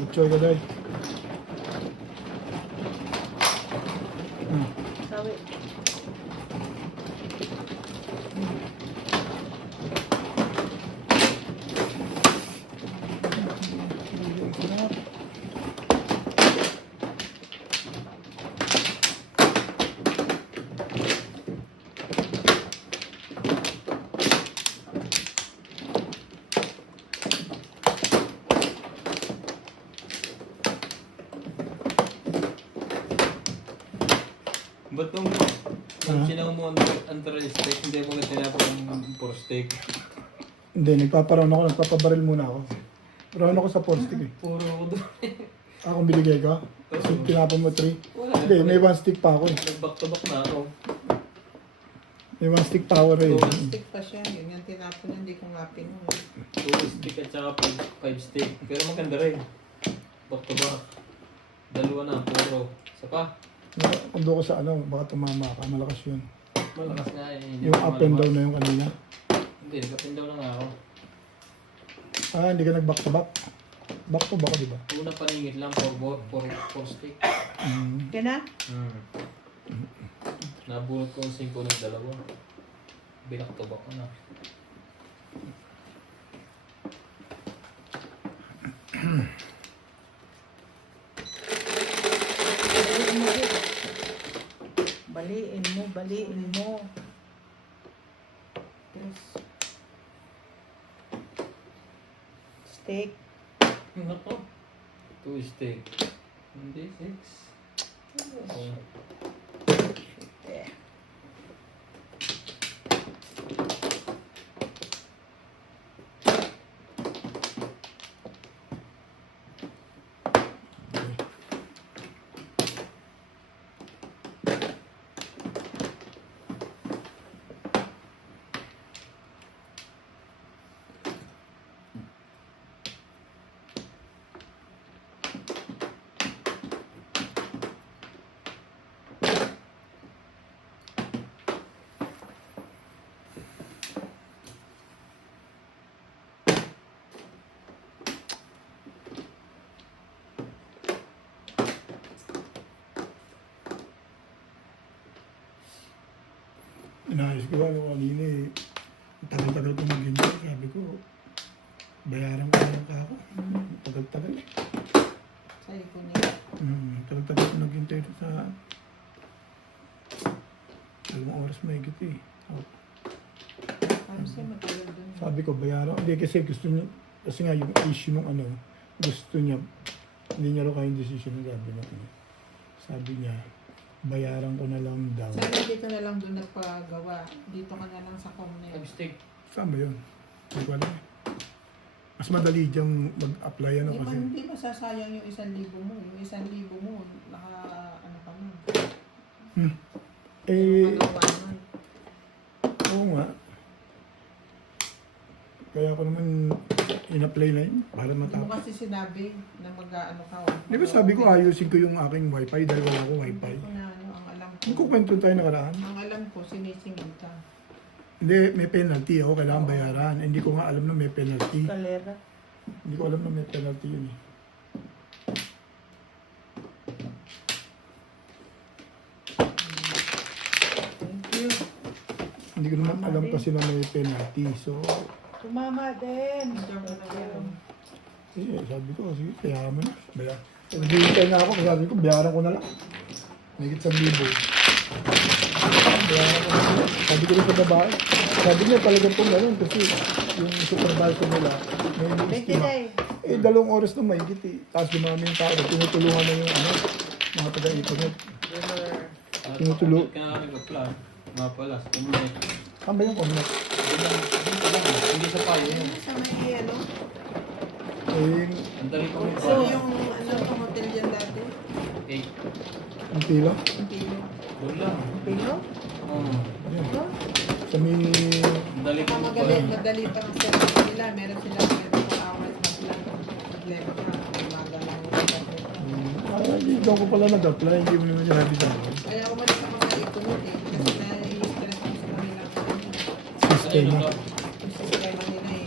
Mucho ka dahil. Sabi. Ba't nung sinaw mo ang steak, hindi mo na tinapon ng for steak? Hindi, nagpaparoon ako, nagpapabaril muna ako. Round ako sa pork stick eh. Puro ko doon. Akong binigay ka? Kasi tinapon mo 3. Wala. Hindi, may 1 stick pa ako eh. Nag-back to back na ako. May 1 stick pa ako rin. Stick pa siya. Yun yung tinapon niya, hindi ko nga pinuha. 2 stick at saka 5 stick. Pero maganda rin. Back to back. Dalawa na, puro. Isa pa. Kung doon ko sa ano, baka tumama ka, malakas yun. Malakas nga eh. Yung up and down na yung kanina. Hindi, up and down na nga ako. Ah, hindi ka nag-back to back. Back to back, di ba? Una paningit lang, 4 stick. Yan na? Nabulot ko yung 5 ng dalawa. Binak to back ko na. Baliin mo. Yes. Steak. Ano to? 2 stick. Hindi, 6. Oh. Eh. Inayos ko ano kanina eh. Tagal-tagal ko mag-enjoy. Sabi ko, bayaran ko lang ka ako. Tagal-tagal eh. Sa'yo ko niya. Tagal-tagal ko nag-enjoy sa... Dalawang oras mahigit eh. Parang siya matagal dun. Sabi ko, bayaran. Hindi kasi gusto niya, kasi nga yung issue nung ano, gusto niya, hindi niya rin kayong decision ng sabi na ano. Sabi niya, bayaran ko na lang daw. Sabi dito na lang dun nagpagawa. Dito ka na lang sa corner. 5 stick. Saan ba yun? Hindi ko alam eh. Mas madali diyang mag-apply ano kasi. Hindi masasayang yung 1,000 mo. Yung 1,000 mo, naka ano ka na. Eh, Magawa nun. oo nga. Kaya ako naman in-apply na yun para Hindi mo matapos. kasi sinabi na mag-ano ka. Di ba sabi ko ayusin ko yung aking wifi dahil wala ko wifi. Hindi ko na ano, ang alam ko. Magkukwento tayo nakaraan. Ang alam ko, sinisingil ka. Hindi, may penalty ako, kailangan bayaran. Hindi ko nga alam na may penalty. Kalera. Hindi ko alam na may penalty yun eh. Thank you. Hindi ko naman alam kasi na may penalty. So, Tumama din. Diyan ko na yan. eh, sabi ko, sige, bayaran mo na. Bayaran. Naghihintay na ako, sabi ko, bayaran ko na lang. Nagit sa libo. Bayaran ko na lang. Sabi ko rin sa babae. Sabi niya talagang po gano'n kasi yung supervisor nila, may estima. Eh, 2 oras na mahigit eh. Tapos dumami yung tao, tinutulungan na yung ano, mga taga-internet. Tinutulo. Ka nga nag-apply. Mga pala, sa kumunit. Saan ba yung comment? Hindi sa payo yun. Sa may ano? Eh, Ang dali ko may So yung ano sa hotel dyan dati? 8. yung pila. Yung pilo. Doon lang. Pilo? Oo. Ayun. Oh, Sa may... Ang dali ko madali pa ang service nila. Meron silang 24 hours na sila. Problema ka. Umaga lang. Doon ko pala nag-apply, hindi mo naman sinabi sa akin. Kaya umalis ang mga ikunod eh. Kasi na-stress mo sa kanila. Sistema. Yung sistema nila eh.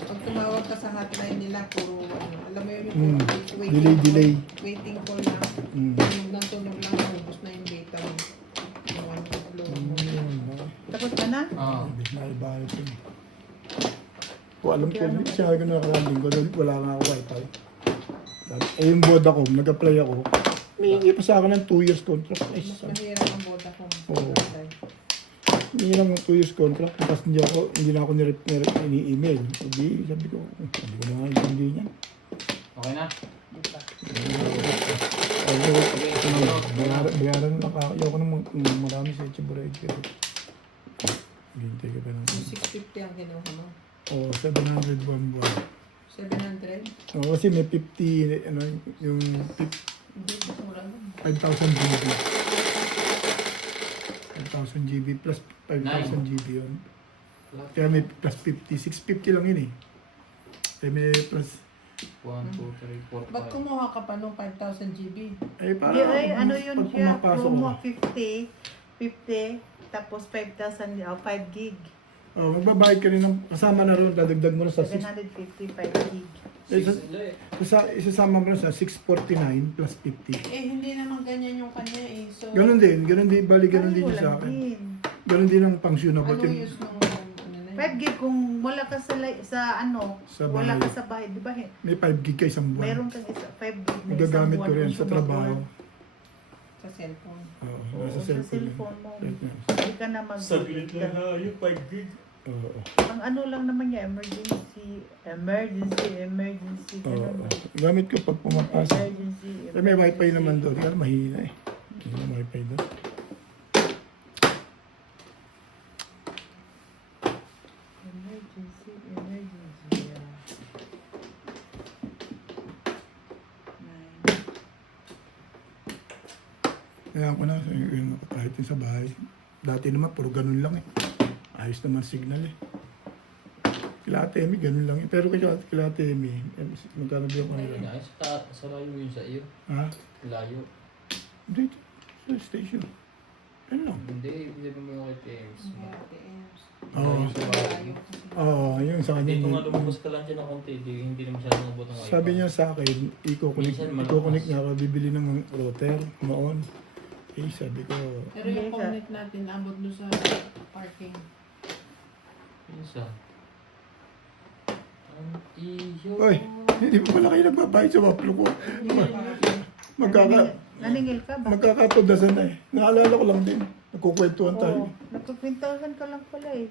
Pag tumawag ka sa hotline nila, puro ano. Alam mo yun, Mm. waiting Delay. call. Waiting call lang. Mm. Tunog lang, ubos na yung data mo. Yung one upload mo. Yun, no? Tapos ka na? Oo. Sabi na ibayad yun. Kung alam ko, siya ko nakalanding ko, dahil wala nga ako wifi. Eh yung boda ko, nag-apply ako, may pa sa akin ng 2 years contract. Ay, Mas sabi, mahirap ang boda ko. Oo. hindi lang ng 2 years contract, tapos hindi na ako ni-email. Sabi ko na nga, hindi niya. Okay na? Bayaran lang ako. Ayoko naman marami sa Echeverry. Hintay ka pa lang. Yung 650 ang kinuha mo. Oo, 700 buwan. 700? Oo, kasi may 50, ano, yung Hindi, mura lang. 5,000 GB. 5,000 GB plus 5,000 GB yun. Kaya may plus 50, 650 lang yun eh. Kaya may plus, 1, 2, 3, 4, 5. Ba't kumuha ka pa nung 5,000 GB? eh para Di ay, ano yun pag siya, pumapasok promo ka. 50, tapos 5,000, 5 gig. Oh, magbabayad ka rin ng, kasama na rin, dadagdag mo na sa 6, 750, 5 gig. isasama mo na sa 649 plus 50. Eh, hindi naman ganyan yung kanya eh. So, Ganon din, bali ganon din yung sa akin. Ganon din ang functionable. ano use nung ano na 5 gig kung wala ka sa ano, Sa wala bahay. ka sa bahay, di ba? May 5 gig ka isang buwan. Meron kang 5 gig na isang Magagamit ko buwan rin kung sa trabaho. sa cellphone. Oo, Oo, nasa sa cellphone. cellphone mo. Right now. Hindi ka na mag yung 5 gig. Oo. Ang ano lang naman niya, emergency. Oo. Ganun ba? Gamit ko pag pumapasok. Emergency. Eh, may wifi naman doon. Kaya mahina eh. May wifi doon. Emergency. Kaya ko na, yun, kahit yung sa bahay. Dati naman, puro ganun lang eh. Ayos naman signal eh. Kila Atemi, ganun lang eh. Pero kila Atemi, magkano ba yung kanila? Ay, sa layo yun sa iyo. Ha? Layo. Dito, sa station. Ano lang? Hindi, ibigay mo yung kay TMs. Oo. Oo, yun sa kanya. Dito nga lumabas ka lang dyan ng konti, hindi na masyadong mabot ng wifi. Sabi niya sa akin, i-connect niya ako, bibili ng router, noon. Eh, sabi ko, Pero yung connect natin, abot doon sa parking. Isa. Ang iyo. Oy, hindi pa pala kayo nagbabayad sa waplo ko. Naningil ka ba? Magkakatudasan na eh. Naalala ko lang din. Nagkukwentuhan tayo. Oo, nagkukwintasan ka lang pala eh.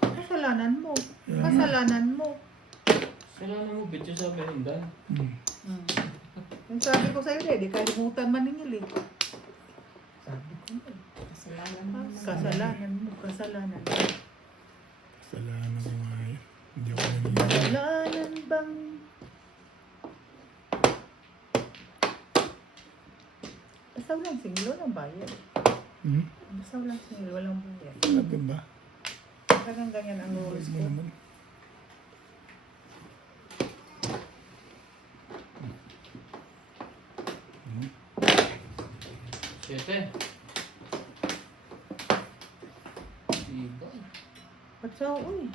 Kasalanan mo. Yeah. Kasalanan mo. Kailangan mo video sa Belinda. Yung sabi ko sa'yo, di kalimutan maningil eh. Sabi ko na eh. Kasalanan mo naman. Kasalanan mo. Kasalanan ko nga yun. Hindi ako nangyayari. Kasalanan bang... Basta walang singil, walang bayad. Basta walang singil, walang bayad. Ano din ba? Talagang ganyan ang rules Mo ko. naman. Siyete. Diba? Ba't sa uy?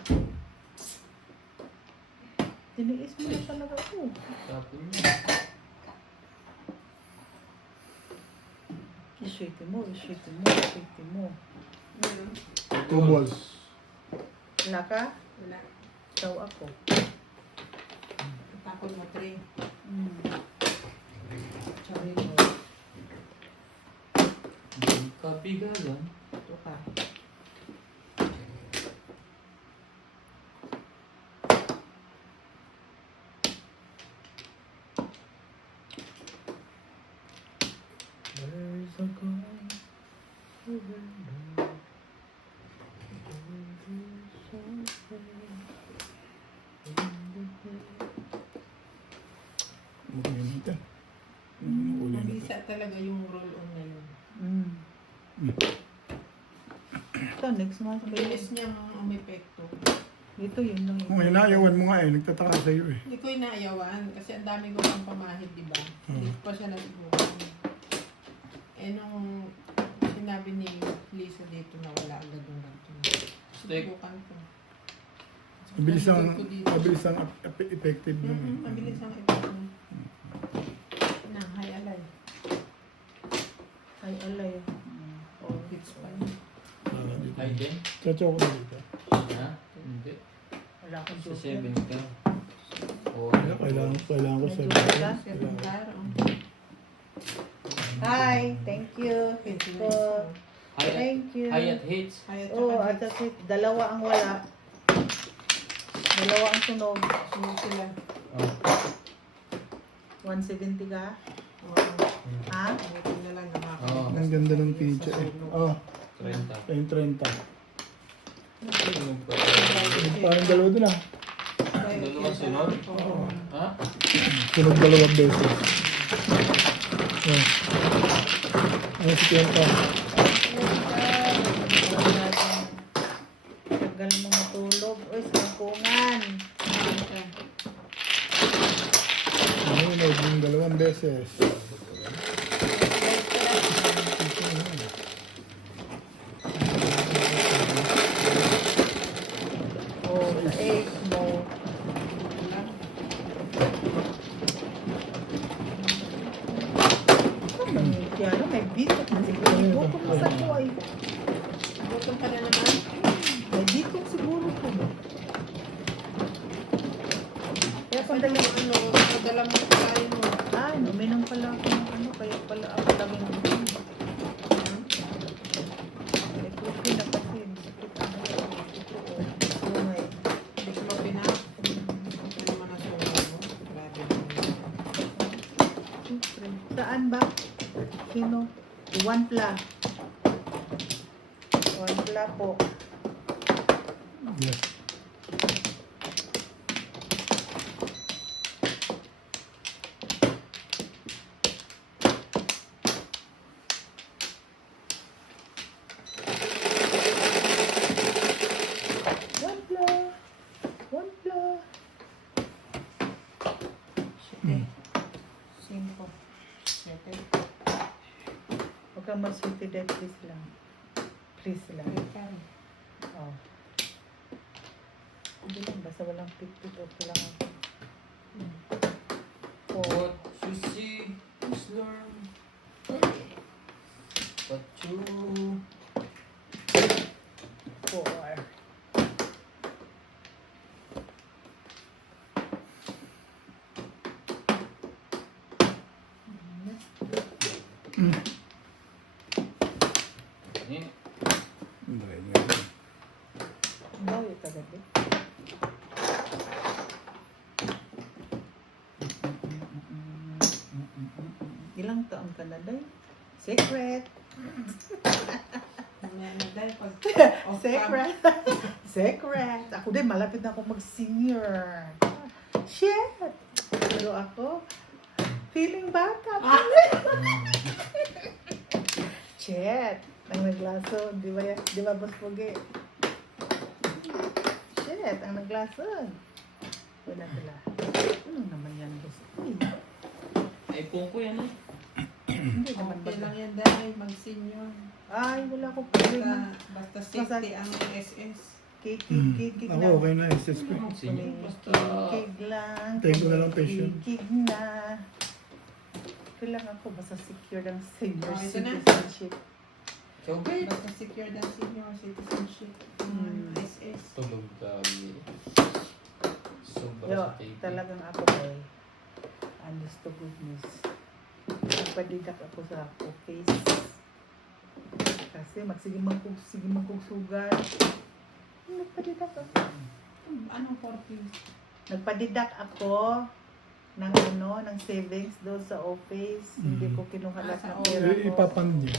Tiniis mo na talaga ako. Tapon niya. Iswerte mo. Two balls. Wala ka? Wala. Ikaw ako. Tapon mo 3. Sorry. Kapigalan. Ito ka. There's a call over Mabisa talaga yung roll-on na yun. Ito, next month. Bilis niyang umepekto. Dito yun lang. Kung inayawan mo nga eh, nagtataka sa'yo eh. Hindi ko inaayawan kasi ang dami ko pang pamahid, di ba? Hindi ko pa siya nasubukan. Eh nung sinabi ni Lisa dito na wala agad yung ganito. Stick. Subukan ko. Mabilis ang, Nandun ko dito. mabilis ang effective nun. Mabilis ang ito. Na, hay alay. Ay, alay. Oh, Hits pa yun. Dito. Ay, din? Chacho ko na dito. Ha? Hindi. wala akong Sa joker. 7 ka. Oo. Kailangan ko May sa joker ka? Seven car. Hi, thank you. Hits ko. Thank you. Hayat hits. Hay at Oh, saka at kasi dalawa ang wala. Dalawa ang sunog. sunod sila. Oh. 170 ka? Oo. Ha? Buti na lang nakaka- Oo. Ang ganda ng picture eh. Oh, 30. yung 30. Sunog pa. Parang dalawa dun ah. Dalawang sunod? Oo. Ha? Sunog dalawang beses. Oh. Ano si Kenta? Tagal mo matulog. Uy, sangkungan. Ano yung dalawang beses. Oh, sa 8 mo. Ano, may bitok na siguro. Gutom na sa ko ay. Gutom ka na naman. May bitok siguro ko. Kaya Kasi pandali. padala mo tayo mo. Ay, uminom pala ako ng ano. Kaya pala ako laging gutom. May coffee na kasi. Sakit ako. Oh, may. Hindi ko mapinak. Ito naman ang sunog mo. Grabe naman. Saan ba? Sino? One pla. One pla po. Yes. One pla. One pla. Hmm. Cinco. Siyete. Huwag kang mag-sweetie dead, please lang. Please lang. Kare. Oh. Hindi lang, basta walang pit-pit. Okay lang ako. Four. What you see is learn. What you... Four. Eh, Bawa yung tagadi. Ilang taon ka na, Day? Secret. Mamaya na dahil pag off cam. Secret. Secret. Ako din, malapit na ako mag-senior. Shit! Pero ako, feeling bata. Shit! Ang naglason. Di ba, di ba Boss Pugi? Shit! Ang naglason. Wala sila. Ano naman yan, Boss Pugi? iPhone ko yan eh. Hindi naman Okay lang ba? yan dahil mag-senior. Ay, wala akong problema. Basta safety ang SS. Kikig, Hmm. kikig Ako, lang. okay na. SS ko. Senior. Basta... Kikig lang. Tayo ko na lang passion. Kikig na. Kailangan ko basta secure ng senior Oh, ito na. citizenship. Okay. Basta secure ang senior citizenship. Hmm. SS. Tulog tayo. Sobra Yo, sa tape. talagang ako ay honest to goodness. Nagpadidak ako sa office. Kasi sige magkugsugan. Nagpadidak ako. Anong 40? Nagpadidak ako ng ng savings doon sa office. Hindi ko kinuha lahat sa ng pera ko. Ipapan niya.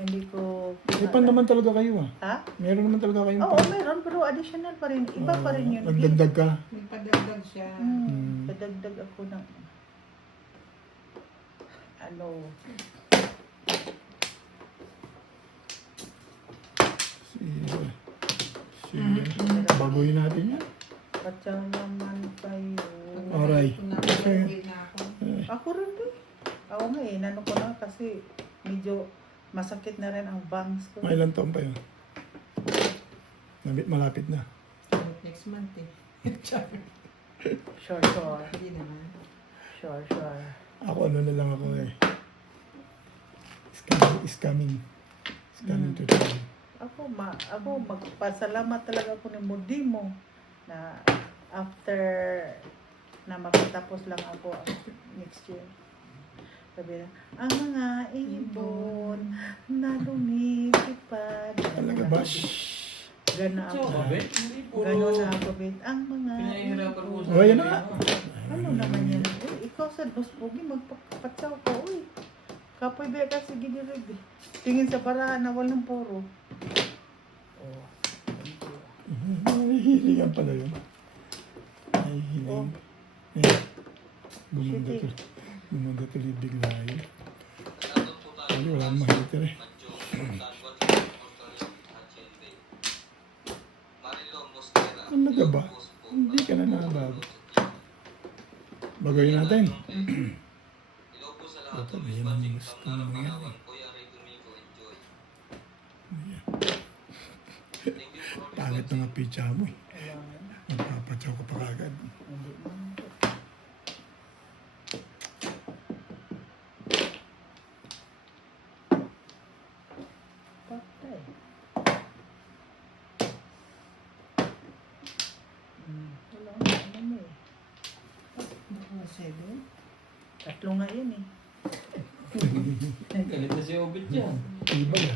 Hindi ko Ipan naman talaga kayo ah. Ha? Meron naman talaga kayong Oo, pan. meron. Pero additional pa rin. Iba pa rin yun. Nagdagdag ka. Nagpadagdag siya. Padagdag ako ng ano. Sige. Baguhin natin yan. Patsa naman kayo. Aray. Kung nakapag-uwi na ako. Ako rin din. Ako nga eh. Nano ko na kasi medyo masakit na rin ang bangs ko. Mga ilang taon pa yun? Malapit na. next month eh. Sure. Hindi naman. Sure. Ako ano na lang ako eh. Is coming to town. Ako magpasalamat talaga ako ni Modimo na after na makatapos lang ako next year. Sabi na, ang mga ibon na lumipipad. Talaga ba? Gano'n So, ako. Abet, hindi puro... Gano'n na ako, Bet. Ang mga Pinahihirapan mo sa... Oh, yan na nga. Ano naman yan? Ikaw sa Boss Pogi, magpapatsaw ka. Uy, kapoy ba ka sige direct eh. Tingin sa barahan na walang puro. Oh, thank you. Nahihilingan pala yun. Nahihiling. Eh, bumunda tuloy bigla yun. Wala, wala nang mahiter eh. Ano ka ba? Hindi ka na nabago. Bagay natin. Dapat yan ang gusto mo yan eh. Ayan. Pangit na nga pizza mo eh. Magpapatsaw ka pa agad. Hindi man. Patay. Wala na naman eh. Nakuha 7. Tatlo nga yun eh. Galit na si Obet dyan. Iba na.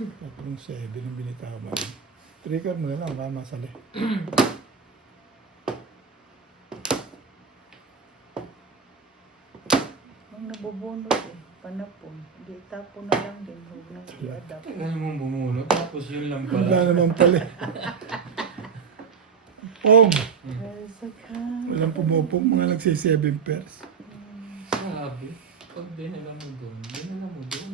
Tatlong 7 ang binitaman. Trigger mo na lang, baka masali. Nung nabubunod eh. Panapon. Hindi tapon na lang din. Huwag nang i-adapt. Tagal mong bumulot, tapos yun lang Wala pala. naman pala eh. Pong! There's a kind Walang pumupong, mga nagsi-7 pairs. Sabi, pag dinala mo doon, dinala mo doon.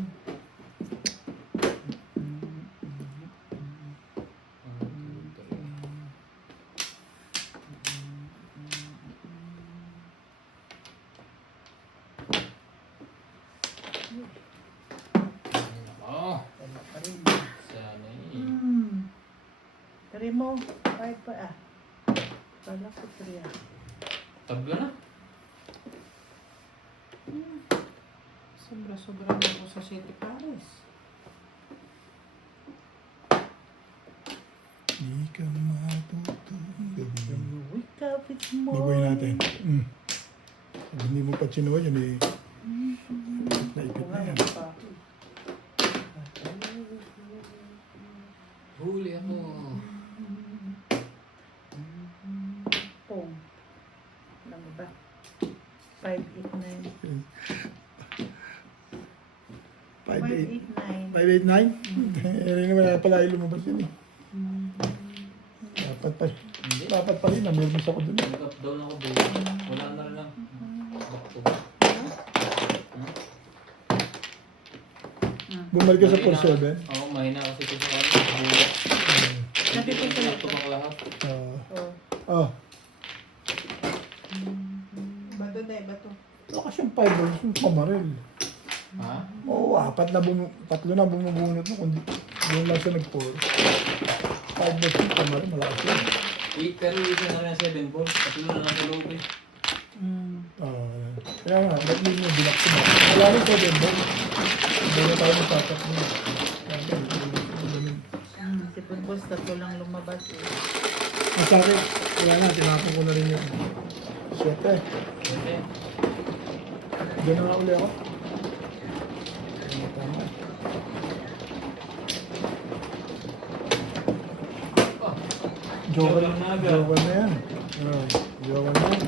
Oh, Wala pa rin. sana eh. Tari mo. Kahit pa ah. Kala ko 3 ah. Tabla na. Sobra-sobra na ako sa City Paris. Di ka matutulog. Wake up, it's morning. Bagoy natin. Pag hindi mo pa chinuha yan eh. Naipit na yan. Huli ako. Pong. Alam mo ba? 589. 5'8". 589. 5'8", 9? Hindi naman pala yung lumabas yun eh. Hindi. Dapat pa rin, namirmis ako dun. Nag-up down ako doon. Wala na rin lang. Back to back. Bumalik ka sa Mahina 4'7". ako. Oo, mahina kasi ito sa kanya. Bulat. Hindi ko pinatubang lahat. Oh. Bato na bato. Wala kasi yung 5 balls, yung pamaril. Ha? Oo, tatlo na bumubunot mo, kundi doon lang siya nag-4. 5 balls yung pamaril, malakas yun. Pero isa na rin ang 7 balls. Tatlo na lang sa loob eh. Kaya nga, ba't hindi mo bilak ko ba? Wala rin 7 balls. Hindi na tayo magtatak mo. Si Pulbos, tatlo lang lumabas eh. Sa akin, wala na, tinapon ko na rin yun. Swerte. Kasi, Diyan na nga uli ako. Tama. Joker na agad. Joker na yan. Joker na yan.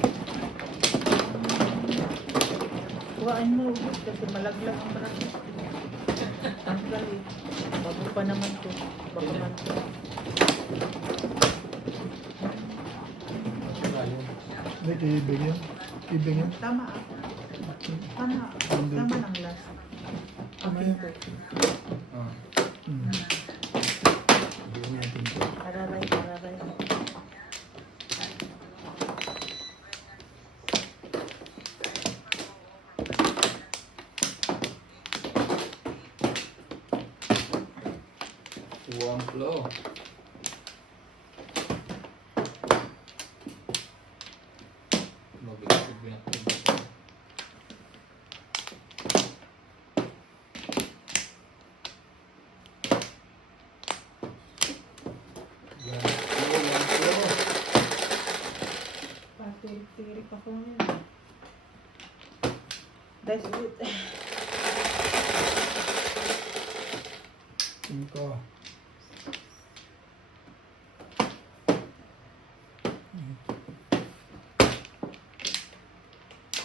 Kuhaan mo, Ubus, kasi malaglag ang bracket. Tanggal eh. Bago pa naman to. Baka man to. Hindi, kiibig yan. Kiibig yan. Tama ah. Tama. Tama ng last. Akin to. ah. Hindi natin ito. Araray. Flow. Mabigat yung binakbang. Yan. Flow, yan flow. Patirik-tirik ako ngayon. That's it.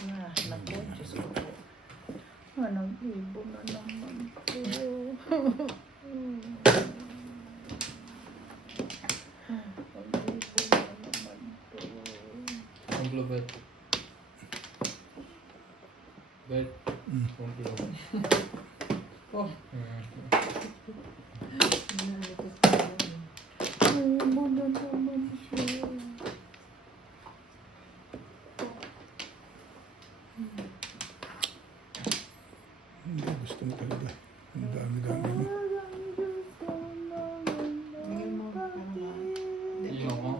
5. Naku, Diyos ko po. Anong ibo na naman po. Ang ibo na naman po. Ang glow bet. Bet. Mm. Ang glow. Oh, Mm. nalipot ko yun. Ibo na naman siya. Hindi, gusto mo talaga. Ang dami-dami mo. Bigyan mo, parang Ayoko.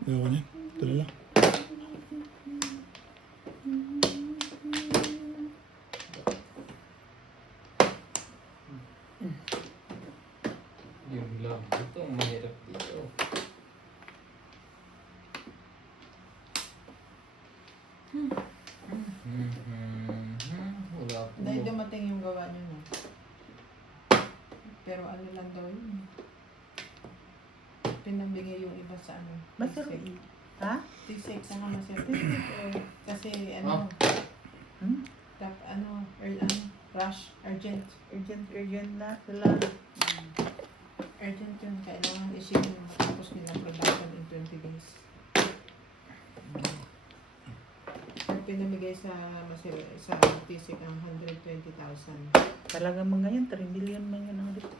Ayaw ko niyan. Ito na lang. Yung lang. Ito ang mahirap dito. Wala po. dahil dumating yung gawa niyo no. Pero ano lang daw yun. Pinabigay yung iba sa ano. Masarap. Ha? T6 ang masarap. Kasi ano, ano, rush, urgent. Urgent na sila. Urgent yun. Kailangan isip mo matapos nilang production in 20 days. Ang pinamigay sa T6 ang 120,000. Talaga man ganyan, 3 million man yun ang dito.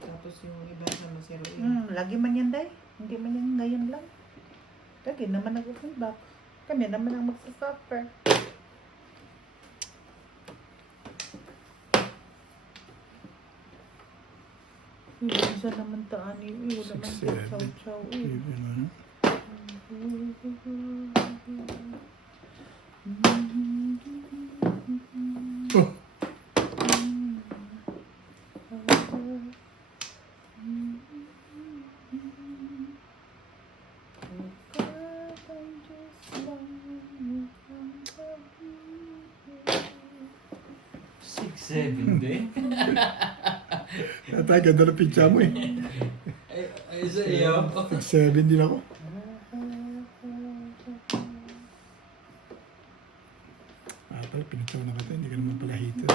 Tapos yung iba sa Masero Lagi man yan, day. Hindi man yan ngayon lang. Lagi naman nag-open back. Kami naman ang magsasuffer. Isa naman taan eh. Wala man 6, din chow-chow eh. Even ano. Oh! Six, seven din. Tatay, ganda na pizza mo eh. Ay, sa iyo. 7 din ako. Pala, pinitaw na kita. Hindi ka naman pala hater.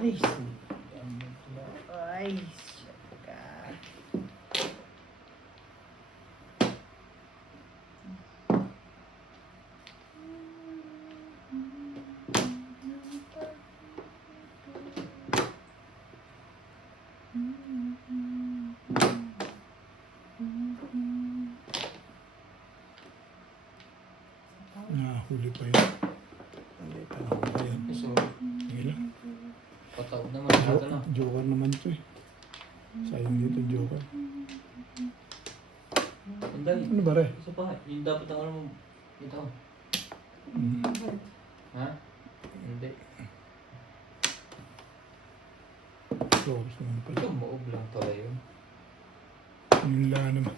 Ay, ay, syaka. Nahuli pa yun. Hindi pa nahuli pa yan. So, Sige lang. pataod naman natin na. Joker naman ito eh. Sayang dito, Joker. Anday. Ano ba re? Isa pa, yung dapat ang ano mo. Ito. Hmm. Ha? Hindi. Chorus naman pala. Ito, maog lang pala yun. Yung lang naman.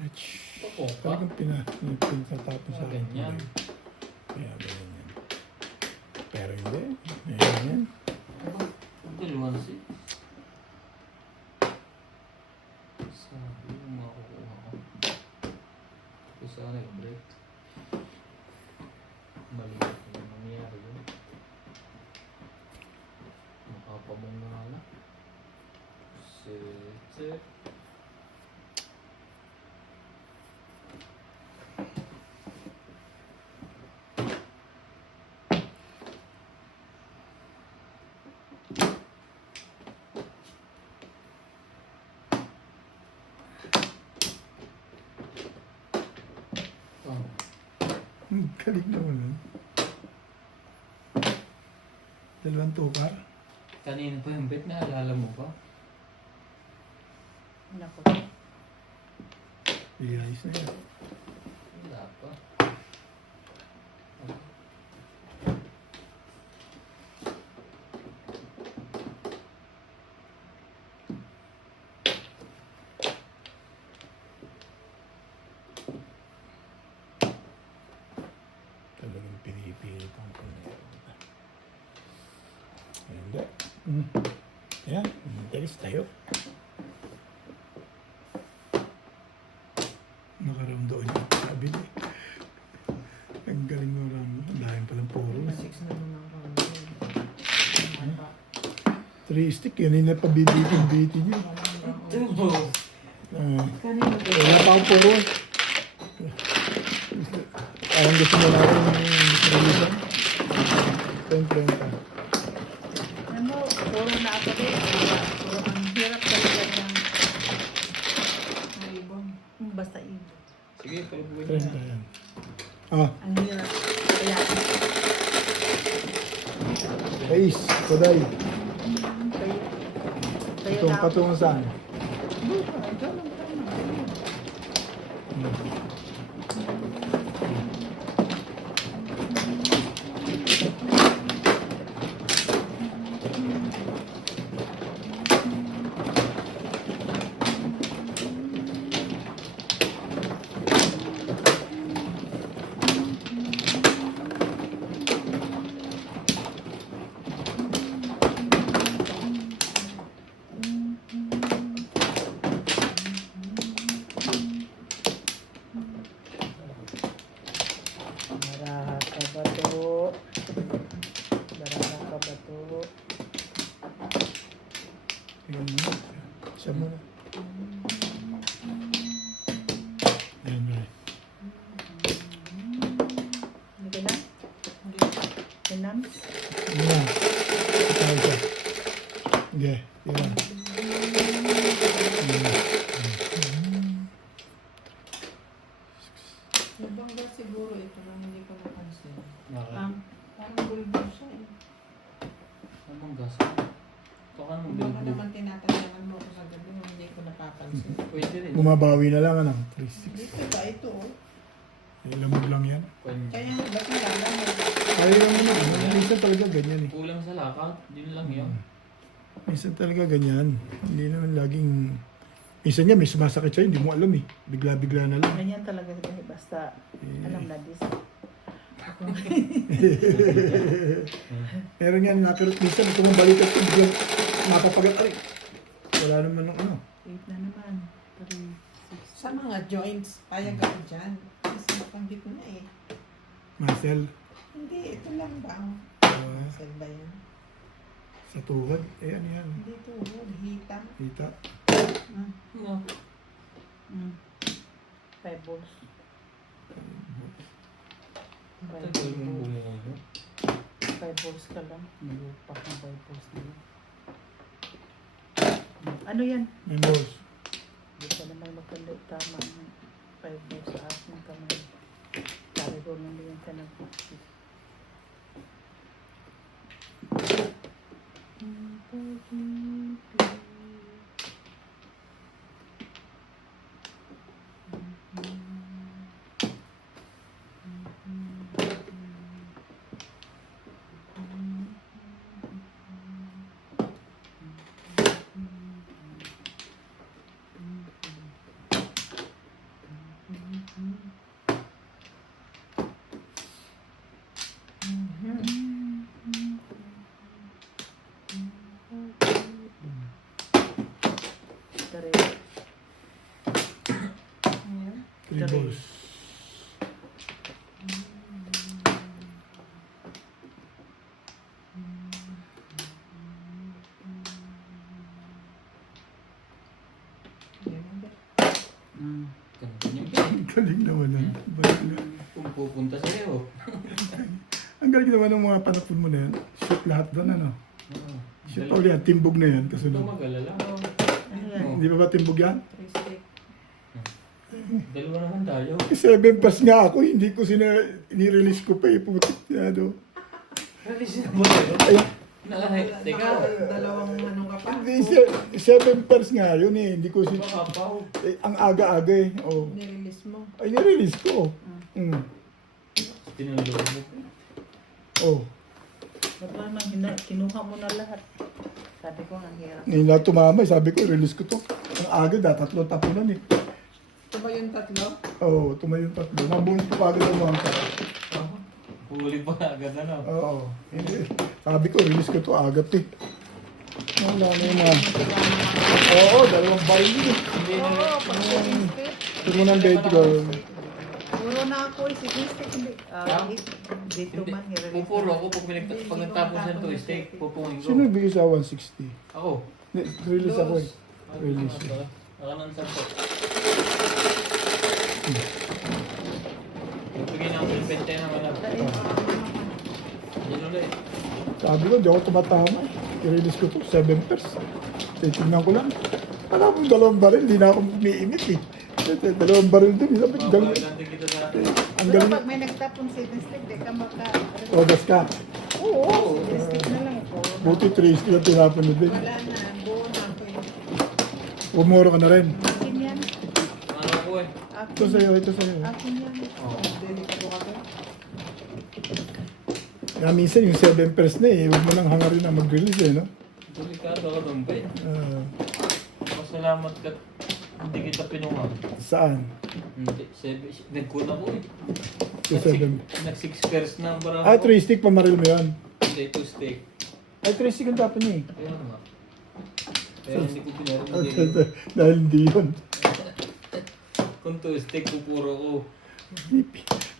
Ach. Ito pa. Talagang pinatapon sa akin. Ganyan. Kaya ganyan yan. Pero hindi. Ayan yan. Dalawan si. Sabi yung makukuha ko. Ito sana yung break. Maliit yung nangyari yun. Makapamong na nga lang. Sit. Galing naman nun. Dalawang tukar. Kanina pa yung bet, naalala mo ba? Nako. Ayos na yan. Wala pa. Talagang pinipilit ang pangyayari. Hindi. Ayan, dalis tayo. Nakaroon doon yung kabili. Ang galing mo ram. Ang dahil palang puro. 6 na nung round. 3 stick, yun yung napabibitin-bitin yun. Kanina ba? Wala pa akong puro. Parang gusto mo na rin release. 20-30. Ano mo, puro na ako din. Puro ang hirap talaga ng Malibong. basta ibo. Sige, palubugin 30 na. yan. Ah, Ang hirap. Kaya, Ais, Koday. kayo, kayo Itong na. patungo saan? Buka, ito lang tama. Baraha ka ba to? Baraha ka ba to? Tingnan mo. Siya muna. Ayan na. Hindi ka na? Ganam? Ano na? Ikaw siya. Sige, yan. Nabangga siguro ito nang hindi ko napansin. Bakit? Parang bulbul siya eh. Anong gasa? Baka nang Baka bilbog. naman tinatanyakan mo ako sa gabi nung hindi ko napapansin. Pwede rin. Bumabawi na lang, ano? 3-6. Dito ba ito oh? Lamog lang yan. Pwede. Kaya nga ba't nalaman mo? Kaya lang naman. Minsan talaga ganyan eh. Kulang sa lakad. Yun lang yun. Minsan talaga ganyan. Hindi naman laging... Minsan nga may sumasakit sa'yo, hindi mo alam eh. Bigla-bigla na lang. Ganyan talaga dahil basta alam na this. Meron yan, nakirot minsan, ito mong balikat ko, biglang mapapagat. Ay, wala naman ng ano. 8 na naman. 3, 6. Sa mga joints, payag ako dyan. Kasi napanggit na eh. Muscle. Hindi, ito lang ba? ah, Saan ba yan? sa tuhod. Eh, ano yan? Hindi ito, hita. Kita. No. 5 balls. Tagal mo bumuno. 5 balls ka lang. Nag-upak ng 5 balls na yun. Ano yan? May balls. Hindi ka naman magkali tama ng 5 balls sa aking kamay. Sabi ko nang liyan ka ng 50. Dari. Ayan. 3 balls. Ayan ba? Ganun yung Galing naman yan. Balik na. kung pupunta sa'yo. Ang galing naman ng mga panapon mo na yan. Shoot lahat doon, ano? Oo. Shoot pa ulit yan. Timbog na yan. Ito Kasunod. mag-alala. Ano yan? Hindi pa ba timbog yan? 3 stick. Dalawa naman tayo. 7 pass nga ako, hindi ko ni-release ko pa eh. Putik na Release na mo tayo. Ay, Teka. Dalawang ano ka pa? hindi, 7 pass nga yun eh. Hindi ko Makapaw. ang aga-aga eh. Oh. Nirelease mo. Ay, ni-release ko. Mm. Tinulog mo. Oh. Wala nang kinuha mo na lahat. Sabi ko, ang hirap. Ngayon lang tumama, sabi ko, release ko to. Ang aga, tatlo tapunan eh. Ito ba yung tatlo? Oo, tumayo yung tatlo. Nabunod ko agad ang mga ka. Huli pa agad ano. Oo. Hindi. Sabi ko, release ko to agad eh. Wala na yung mga... Oo, dalawang baril yun eh. Hindi na. Oo, pag second step. Ito mo ng bed ko. Puro na ako eh, second step. Hindi. Dito Hindi. man, i-release. Pupuro ako pag nagtapos ng to steak, pupungin ko. Sino bigay sa 160? Ako. Hindi, release ako eh. Release. Ako nang sampo. Magbigay na ako ng 20 na wala. Yan ulit. Sabi ko, di ako tumatama. I-release ko to, 7 pers. Titignan ko lang. Alam mo, dalawang baril, hindi na ako umiimik eh. Dalawang baril din. Sabi ko, galing. Mapagante kita sa... Ang Pero galing. pag may nagtapon second step, di ka maka... Odas ka. Oo, second step na lang ako. Buti 3 still tinapon mo din. Wala na. Buo na ako eh. Umuro ka na rin. Akin yan. Ano ko eh. Ito sa'yo, ito sa'yo. Akin yan. Oo. Delikado ka ba? Kaya minsan yung 7 pers na eh, huwag mo nang hangarin na mag-release eh, no? Delikado ka doon ba eh. Ah, Pasalamat ka. Hindi kita pinunga. saan? Hindi. Nagkuna ko eh. Yung 7. Nag-6 pairs na ang barang Ah, ko. 3 stick, pamaril mo yan. Hindi, 2 steak. Ay, 3 stick ang tapon niya eh. Kaya nga. Kaya hindi ko pinarinig Okay, eh. dahil hindi yun. Kung 2 steak, pupuro ko.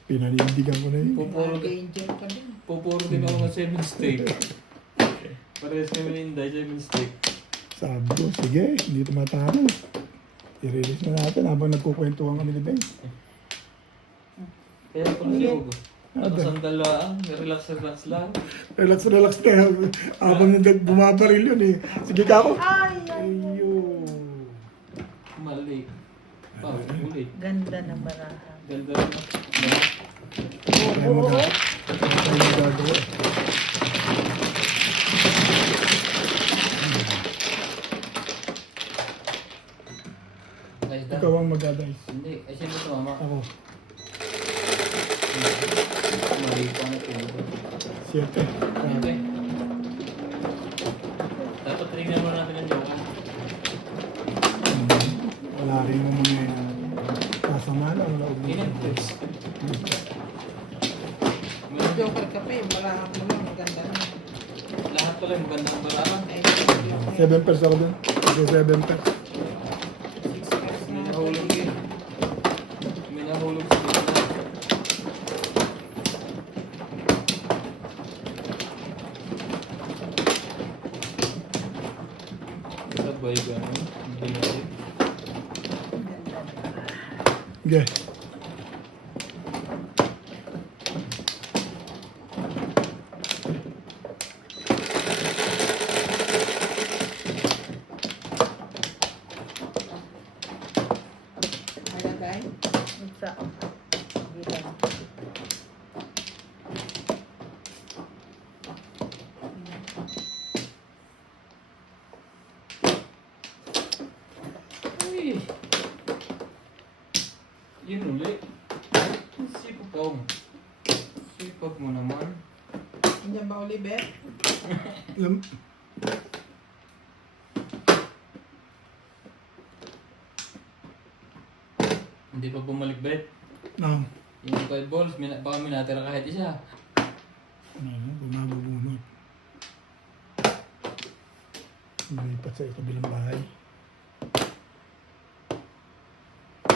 Pinanindigan ko na yun. Pupuro din. Danger ka din. Pupuro din ako ng 7 steak. Parehas kami ni Inday, 7 steak. Sabi ko, sige, hindi tumatama. I-release na natin habang nagkukwentuhan kami ni Ben. Kaya ko na siya hugo. Ah, Nakasandal lang, relax lang. Relax, relax tayo. Habang bumabaril yun eh. Sige ka ako. Ay, ay, ay. Ayun. Mali. Oh, ulit. Ganda ng baraha. Ganda na. Tayo magagawa. Guys, Ikaw ang mag-adice. Hindi, ay sino ito mama? Ako. Mali pa na ito. 7. Okay. Dapat tingnan mo natin ang joke. Wala rin mo mga kasama na. Wala ko. Ilan tips? Joker ka pa eh. Wala ka mo lang. Maganda na. Lahat pala yung magandang barahan. Ay, joker. 7 pers ako dun. Kasi 7 pers. 6 pairs May na. nahulog eh. May nahulog sa gitna. Sabay ganun. Hindi natin. Okay. Malagay. Sa gilang. Uy! Yun uli. Sipag mo. Sipag mo naman. Nandiyan ba Oliver? Alam, Hindi pa bumalik bet. no. Yung 5 balls, baka may natira kahit isa. Bumabubunot. Lumipat sa kabilang bahay.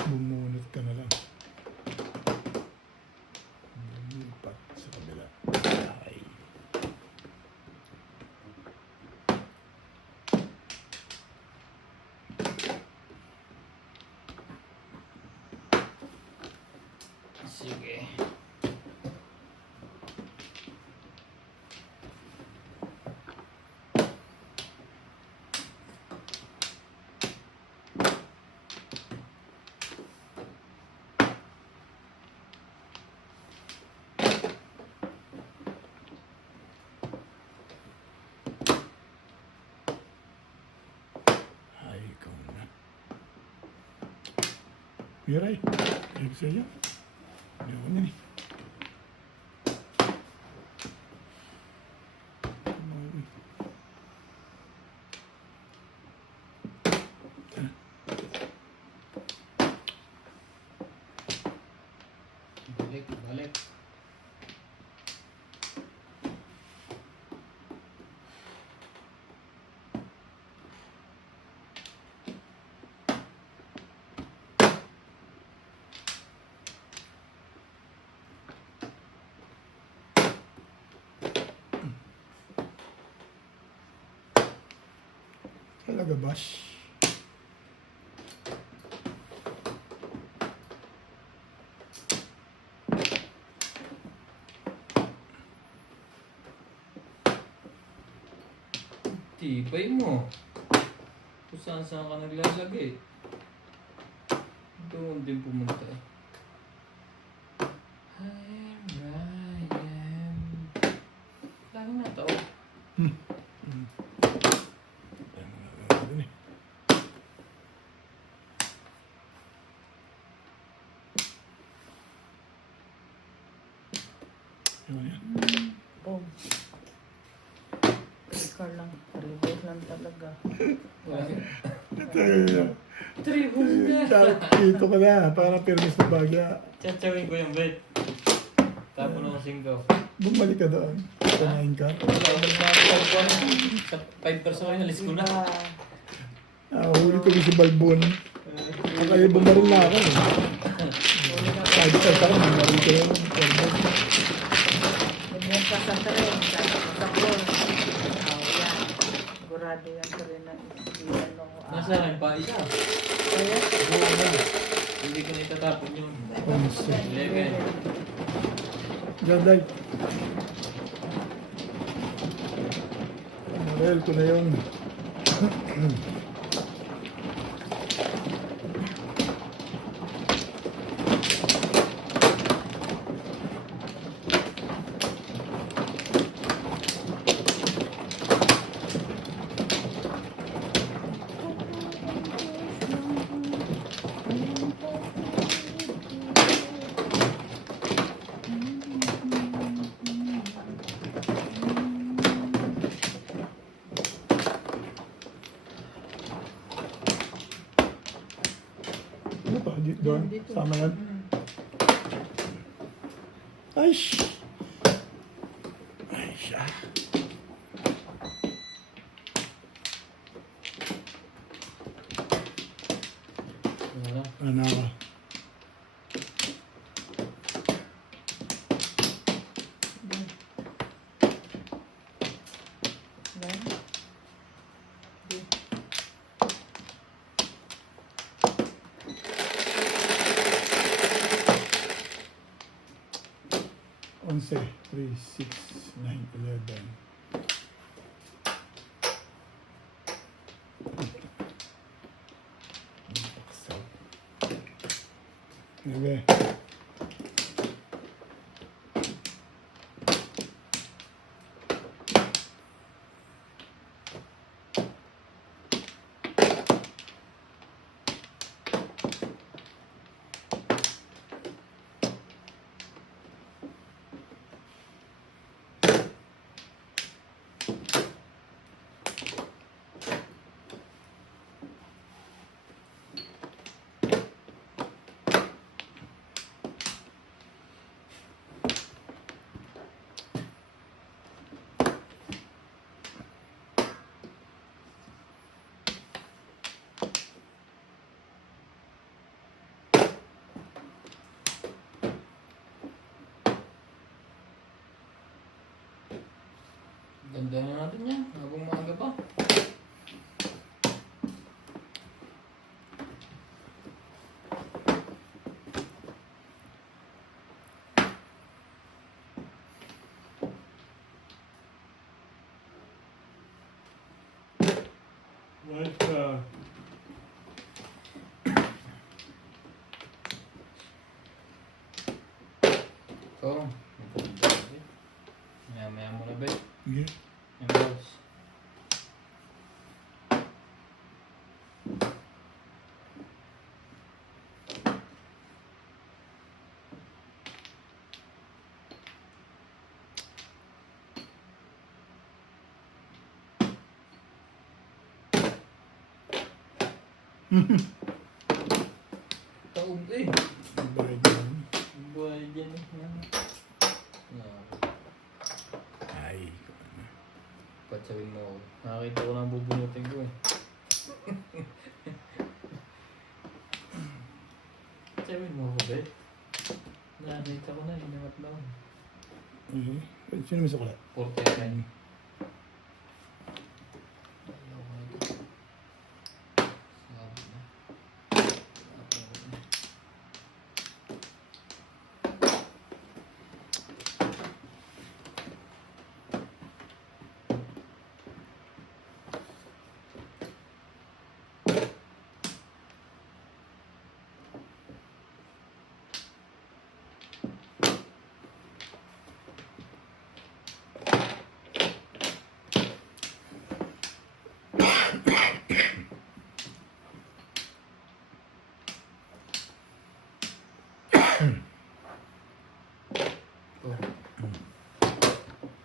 Bumunot ka na lang. Lumipat sa kabilang bahay. Sige. Miray. Ayun sa'yo. Hindi ako niyan eh. Balik, balik. Talaga, Bash. Tibay mo. Kung saan saan ka naglalagay. Doon din pumunta eh. Ryan. Lagi na tao. Ayun eh. Ayun yan. Oh. Ikaw lang. Reward lang talaga. Tribus na. Dito ka na, para permis na bagya. Chatsawin ko yung bed. Tapon ako singgaw. Bumalik ka doon. Kumain ka. Sa 5 person kayo, nalis ko na. Huli ko si Balbon. Kaya bumaril na ako. Sabi ka sa akin, bumaril ko yun. Ganyan pa sa tren. Sa floor. Yan. Sigurado yan pa rin na iyan mo. Nasa akin pa isa. Kaya? Oo na. Hindi ko na itatapon yun. 11. Ganday. Maril ko na yun. Ano pa? Doon? Sama yan? Ay, ay, siya. Ano? Ano ako? Yan. 11, 3, 6, 9, 11. Okay. Ganda na natin yan. Habang maaga pa. Ito. Maya-maya mo na, Bet. Sige. Yung balls. Taog eh. Bayad yan. Buhay dyan eh. Ay. Patsawin mo ako. Nakakita ko na bubunutin ko eh. Patsawin mo ako, be. Nakakita ko na, hinamat na ako. Sino may sukulat? 49.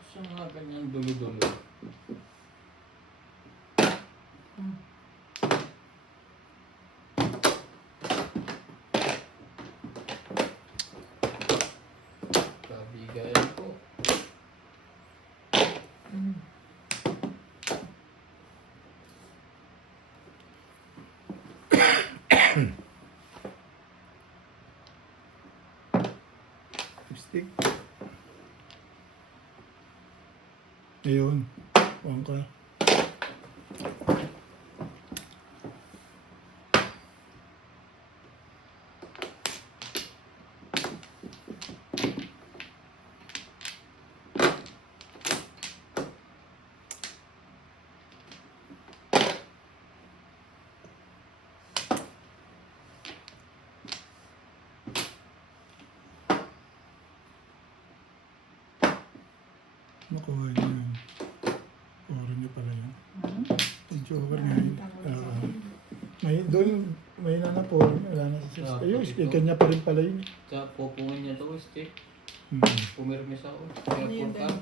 Siya mga ganyan dulo-dulo. Kabigayan ko. Lipstick. Ayun. Huwag ka. Nakuha niya yun. Kuha niya pala yun. Yung joker nga yun. May na po. Wala na sa system. Ayun, speaker niya pa rin pala yun. Sa pupungin niya daw, stick. Pumirmis ako. Kaya Ano yun ka. din?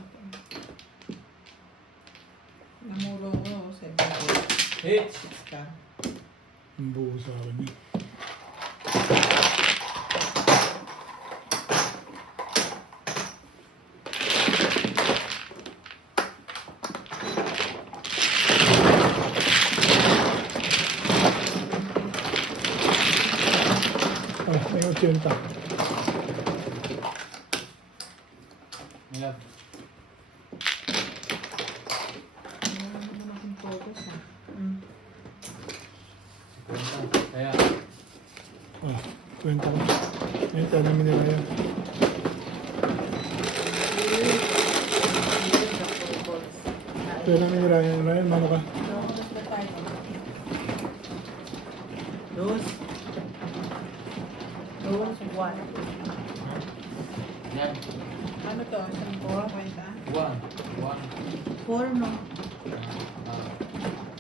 Namuro ko, 7 Hits! ka. Ang buo sa akin yun. May 80. Ayan. Ano naman aking focus ha? Kaya, 20 ko. Ngayon, tanamin nila yan. Tanamin nila yan. Ryan, mano ka? Focus ba tayo? Dos. Dos, one. yan. Ano to? Isang kwenta? 1. Four, no?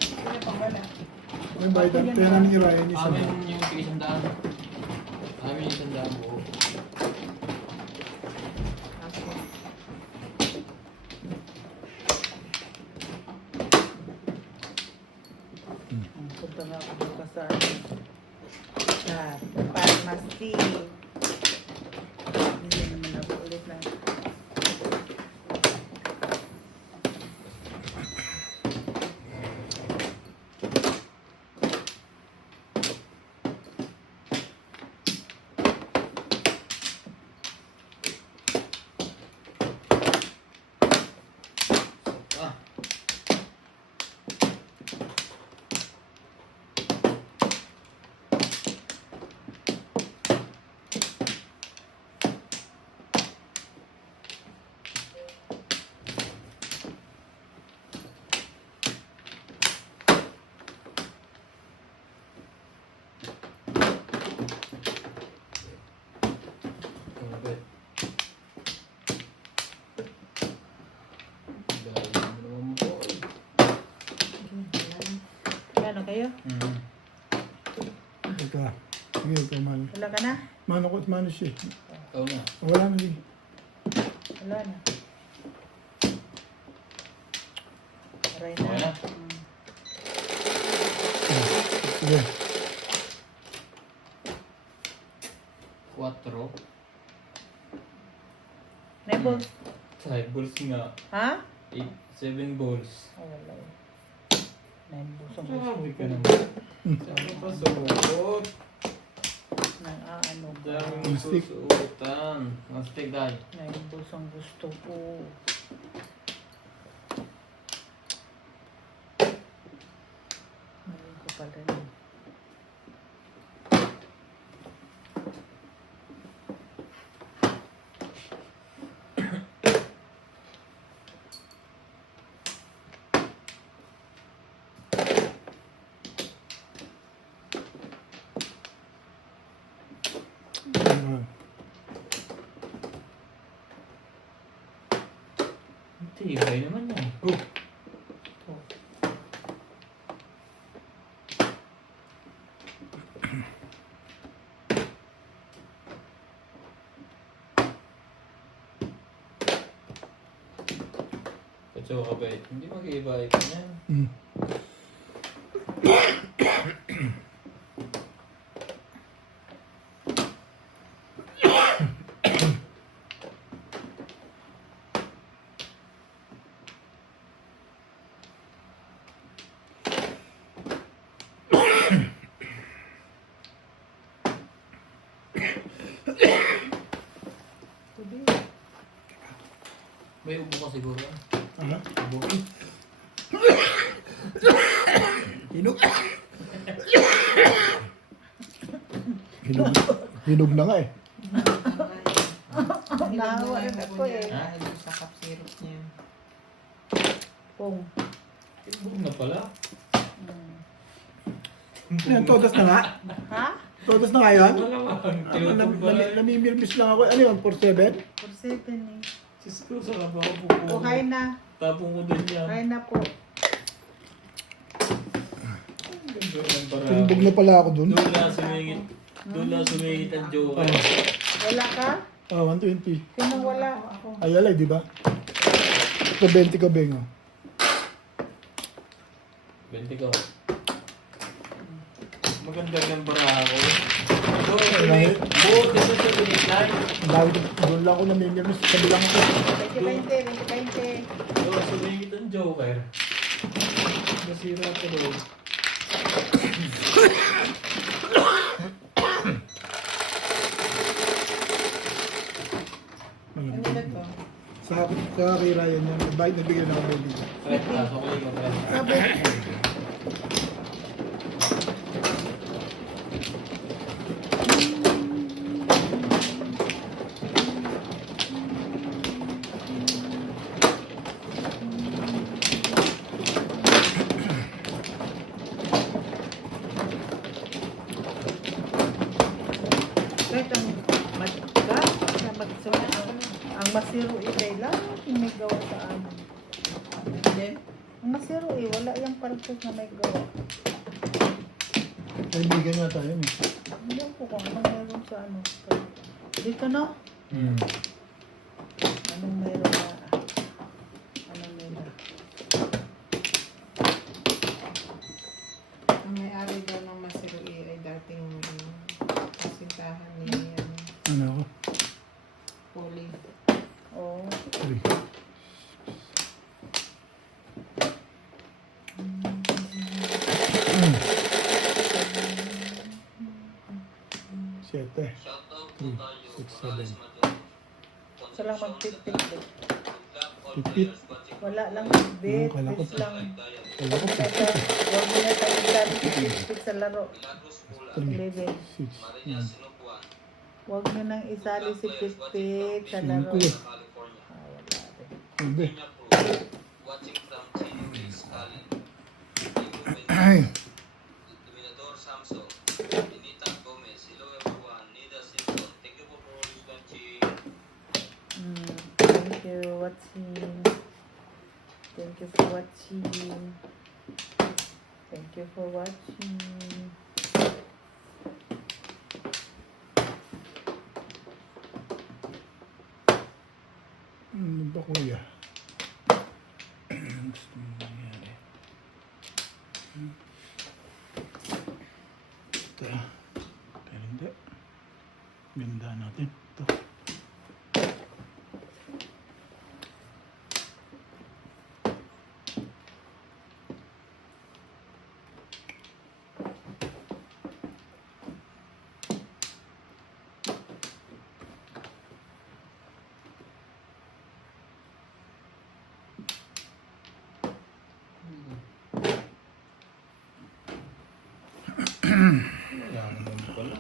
Sino pang wala? May bayad. Tanamin ni Ryan isa. Amin yung tig-100. Amin yung 100 buo. Punta nga ako bukas sa pharmacy. Hindi naman ako ulit lang. Ah. Kumabit. Dahil mo naman po. Kano kayo? Ika. Sige, ikaw mano. Wala ka na? Mano ko at mano siya. Ikaw na. Wala na sige. Wala na. Aray Okay na? na. Sige. balls? Side balls nga. Ha? 7 balls. Oh, wala yun. 9 balls ang Sabi gusto ka ko. naman. Sabi pa suot. Nang ano ba? Daming Stick. susuotan. Ang stick dahil. 9 balls ang gusto ko. Mali ko pala yun. Ano? Tibay naman yan. Oh, Katso ka ba? Hindi mag-iibay ka niyan. mm. Tuloy. May ubo ka siguro. Ano? Ubo. Hinog. Hinog. Hinog na nga eh. Nahawa rin ako eh. Dahil sa cup syrup niya. Pong. Ubo na pala. Yan, todas na nga. Ha? Todas na nga yan. Wala ba? Ano, Tinutong pala. namimilbis lang ako. Ano yun, 4-7? For 7 eh. Diyos ko, sarap ako O, pupo. kain na. Tapong ko din yan. Kain na po. Ganda yan para. Timbog na pala ako dun. Doon na sumingit. Doon na sumingit ang joker. Wala ka? Ah, 120. Sino wala? Ay, alay, di ba? Ito 20 ka, Beng. Oh. 20 ko. Maganda rin ang baraha ko. Buo kasi sa binigay. Ang dami ko, doon lang ako namimilbis. Sabi lang ako. 20-20. Doon sumingit ang joker. Nasira ko doon. Ano ba to? Sa kay Ryan yan. Bakit nabigyan ako ng video? Fred, pasok ko yung Fred. Sabi, kahit ang magka, ang masiro kailangan yung may gawa sa amin. Then, Ang masiro wala yung paltos na may gawa. Kaibigan nga tayo eh. Hindi ko kung anong meron sa ano. Dito no? Anong meron na, anong meron. ang may-ari daw ng Masiruir ay dating kasintahan ni Ano ako? Polly. Oo. 3. Siyete. 3, 6, 7. Sa lang magpipit. Pipit. Wala lang bit. Kala ko Bis lang. Wala ko Huwag mo na tayo dali pipit sa laro. 3, 11. 6, 9. Huwag nyo nang isali si Pit sa laro. 5. Ah, wala rin. 9. Ay. Dominador Samson, Anita Gomez, hello everyone, Nida Simpson, thank you for always watching. Thank you watching. Thank you for watching. Thank you for watching. Ano ba kuya? Ano gusto mo nangyari? Ito. Pero hindi. Ganda natin. Ito. Wala naman pala.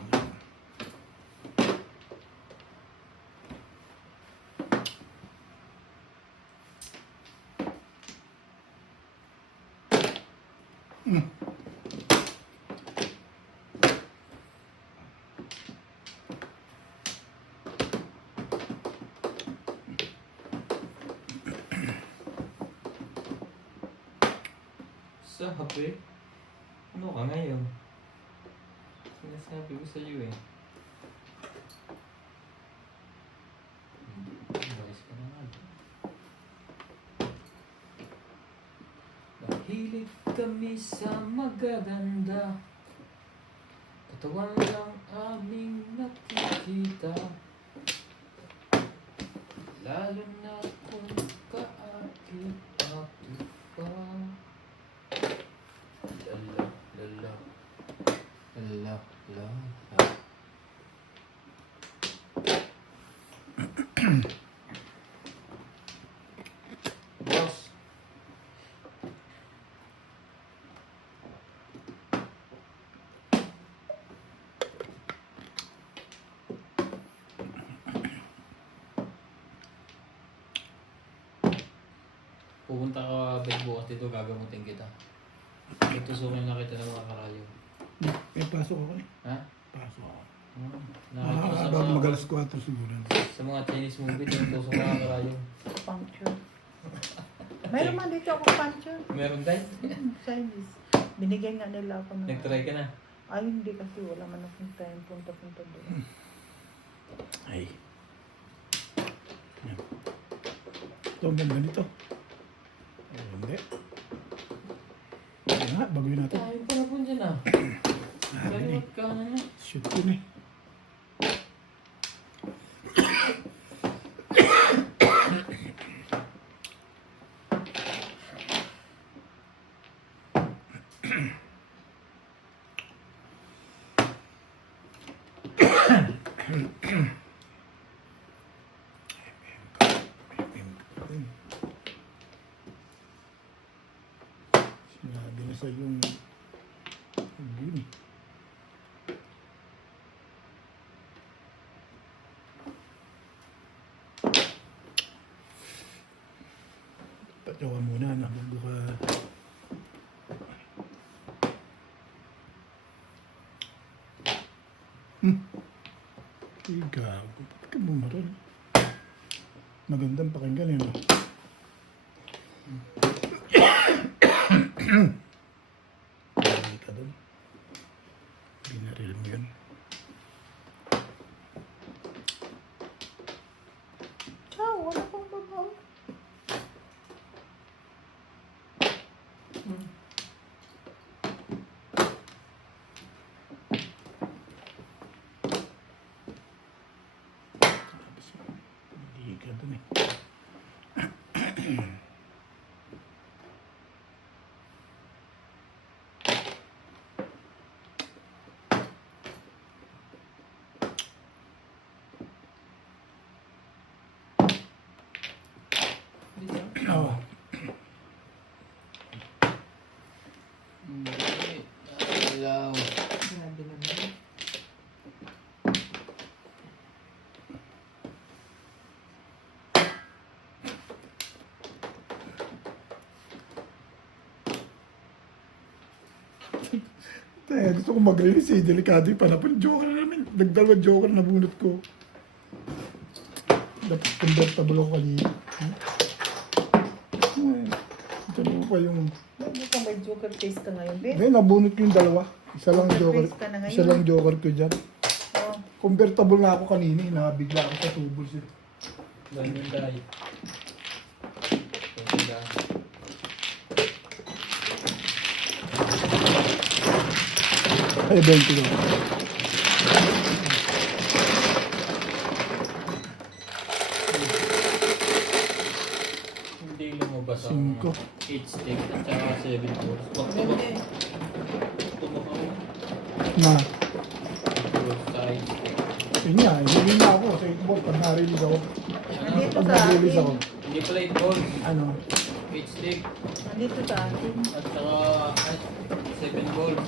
Sabi? Ano ka ngayon? Sinasabi ko sa iyo eh. Umalis ka na nga. Mahilig kami sa magaganda. Katawan lang aming nakikita. Lalo na kung kaakit-akit pa. Lala, lala, lala, lala. Boss. Pupunta ka bed bukas dito, gagamutin kita. Tutusukin na kita ng mga karayo. May pasok ako eh. Ha? Pasok ako. Nakita ko sa Bago mga, mag-alas 4 siguro. sa mga Chinese movie, tinutusok ka ng karayo. Puncture. Mayroon man dito ako puncture. Meron tayo? Chinese. Binigyan nga nila ako ng... Nag-try ka na? Ay, hindi kasi wala man akong time. Punta-punta doon. Ay. Yan. Ito, ang ganda nito. Ay, hindi. Kaya nga, baguhin natin. Tayo pala po dyan ah. Kaliwat ka na na. Shoot ko na eh. Sinabi na sa yung yun. Patyawan muna na bago ka Ikaw, ba't ka muna rin? Magandang pakinggan yun. Hindi ka doon. Binaril mo yun. Ciao, wala pang babaw. Hindi ka doon eh. Oo. Alaw. Grabe naman. Gusto ko mag-release eh. Delikado yung panapon. Joker namin. Nagdalawang joker na bunot ko. Dapat convertible ako kanina. Ito mo pa yung... Lagi ka may joker face ka ngayon, Ben. Ngayon, nabunot ko yung dalawa. Isa lang Joker joker. face ka na ngayon. Isa lang joker ko dyan. Oh. Convertible na ako kanina. Nabigla ako sa tubos eh. Ganyan tayo. Ay, 20 ko. Hindi lumabas ang 5. 8 stick at saka 7 balls. Pag Ganda eh. tumakao, Na. balls sa 8 stick. Yun nga, hindi na ako sa 8 ball. Pag na-release ako. Nandito Pag sa na-release ako. akin. Hindi pala 8 balls, Ano? 8 stick Nandito sa akin. at saka 7 balls.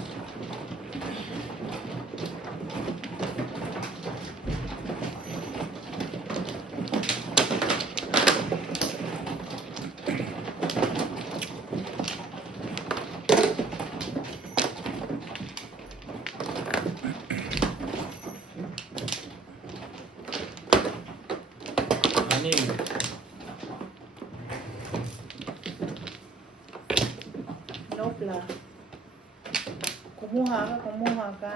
timpla. Kumuha ka.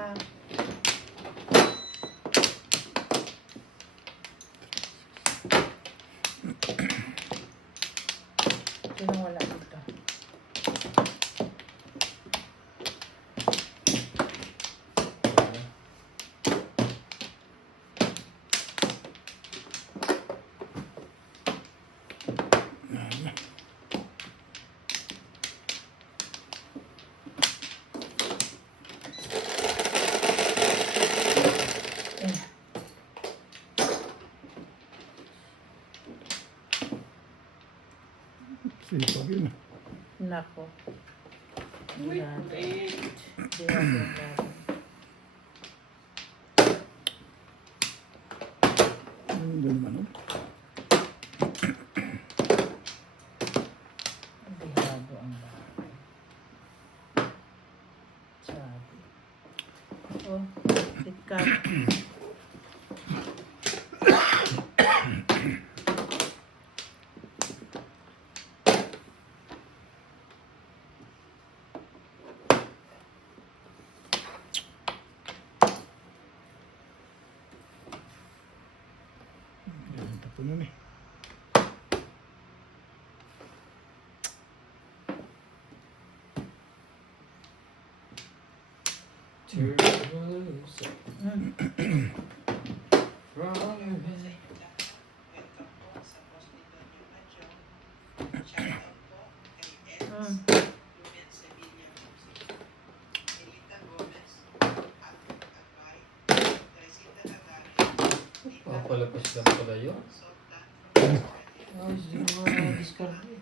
Sino wala dito? Sipag yun. Nako. Wait. Hindi naman, no? Dihado ang bahay. Sabi. Oh, ikat. Yan, tapos nun eh. Papalapas lang pala yun. Ayos yung mga discard eh.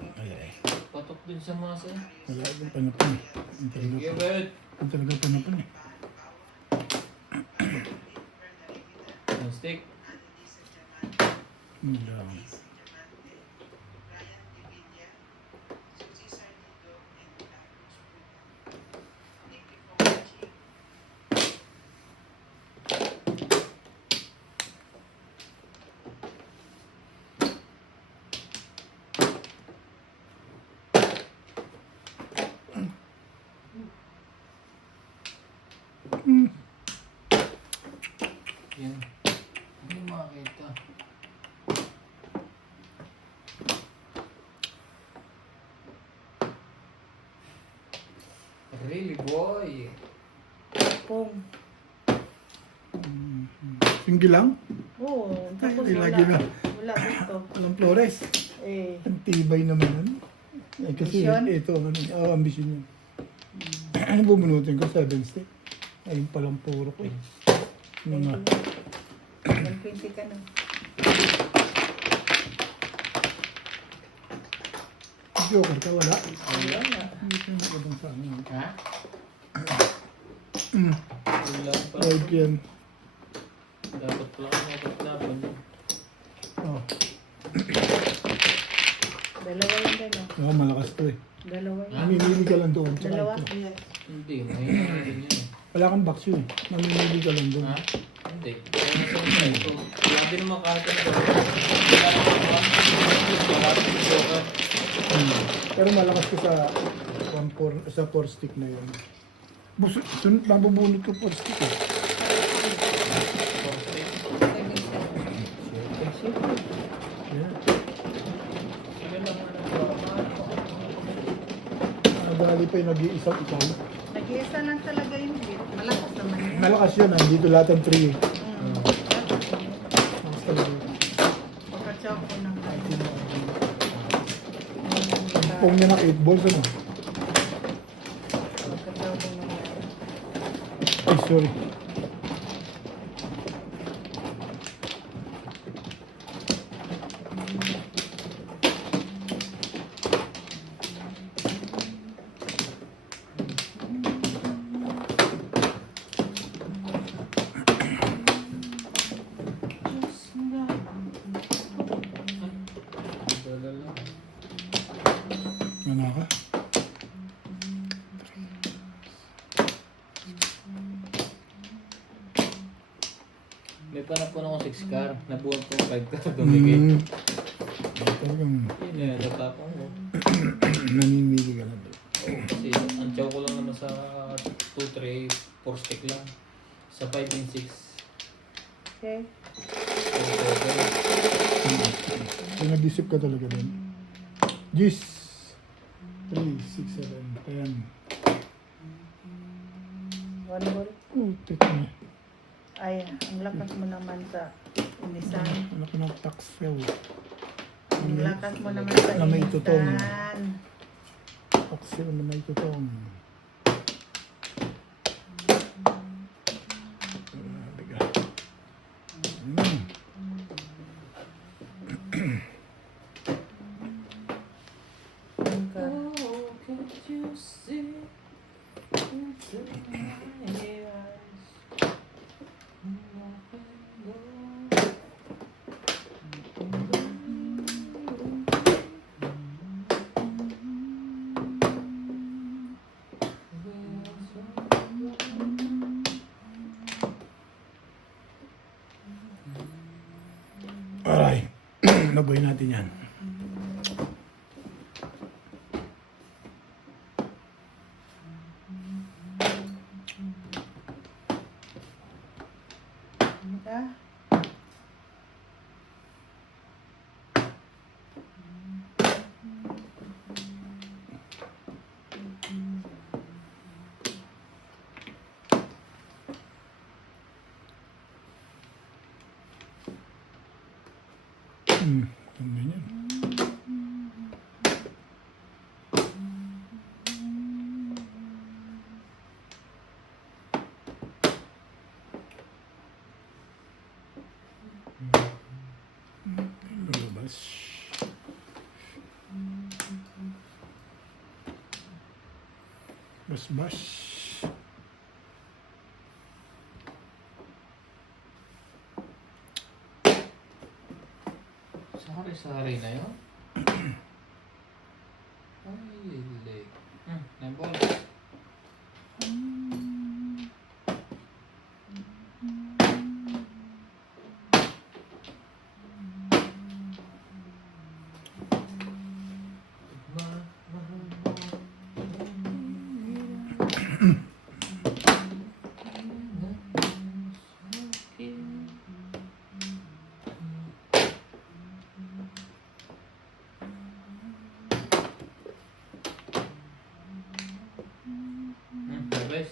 Wala eh. Patok din sa masa eh. Wala yung panapon eh. Ang Thank you, talaga, bet. ang talaga panapon eh. Ang stick. Wala. Yan. Hindi makakita. Really, boy. Pong. Single lang? Oo, tapos Ay, wala. lagi na. Wala dito. Walang Flores. Eh, Ang tibay naman nun. Eh, kasi Ambisyon? ito, ambisyon yun. Ano bubunutin ko? 7 stick? Ayun palang puro ko eh. Mga 120 ka na. joker ka, wala? Wala na. Hindi ka nakabang sa ano. Ha? Mm. Wala pa. 5 PM. Dapat pala ako nakatlaban yun. Oh, Dalawa yung dalawa. malakas to eh. Dalawa yun. Mamimili ka lang doon. Tsaka Dalawa? ito. Yes. Hindi, mahina na din yun eh. Wala kang box yun. Mamimili ka lang doon. Ha? Hindi. Kaya nasa una ito. Wala din naman kahit ano. Wala naman. Wala din joker. Pero malakas ko sa 4 stick na yun. Mabubunot ko 4 stick eh. Yeah. Sige lang ano. Nagali pa yung nag-iisang ikaw. Nag-iisa lang talaga yung bit. Malakas naman yun. Malakas yun, dito lahat ang 3 eh. Malakas talaga yun. Pagka-chow ko ng Pong niya ng 8 balls ano? Pagka-chow ko ng Ay, sorry. Dala lang. Ano ka? May panapon ako 6 car. Nabuhat ko 5 car. Dumigay. Talagang Yun eh, natapang mo. namimili ka lang doon. 4 stick lang. Sa 5 and 6. Okay. So, nag-isip ka talaga din. Gis. 3, 6, 7, 10. One more. Tit niya. Ay, ang lakas mo naman sa inisan. Ano ko ng tax fail. Ang lakas mo naman sa Na may tutong. inisan. Tax fail na may tutong. Biga. Ang ka. Oh, can't you see into my eyes? Alright. Nabuhay natin yan. Ano ka? Ang ganyan. Lumabas. Bas-bas. Sari-sari na yun? Ay, leg. Nabol. Guys.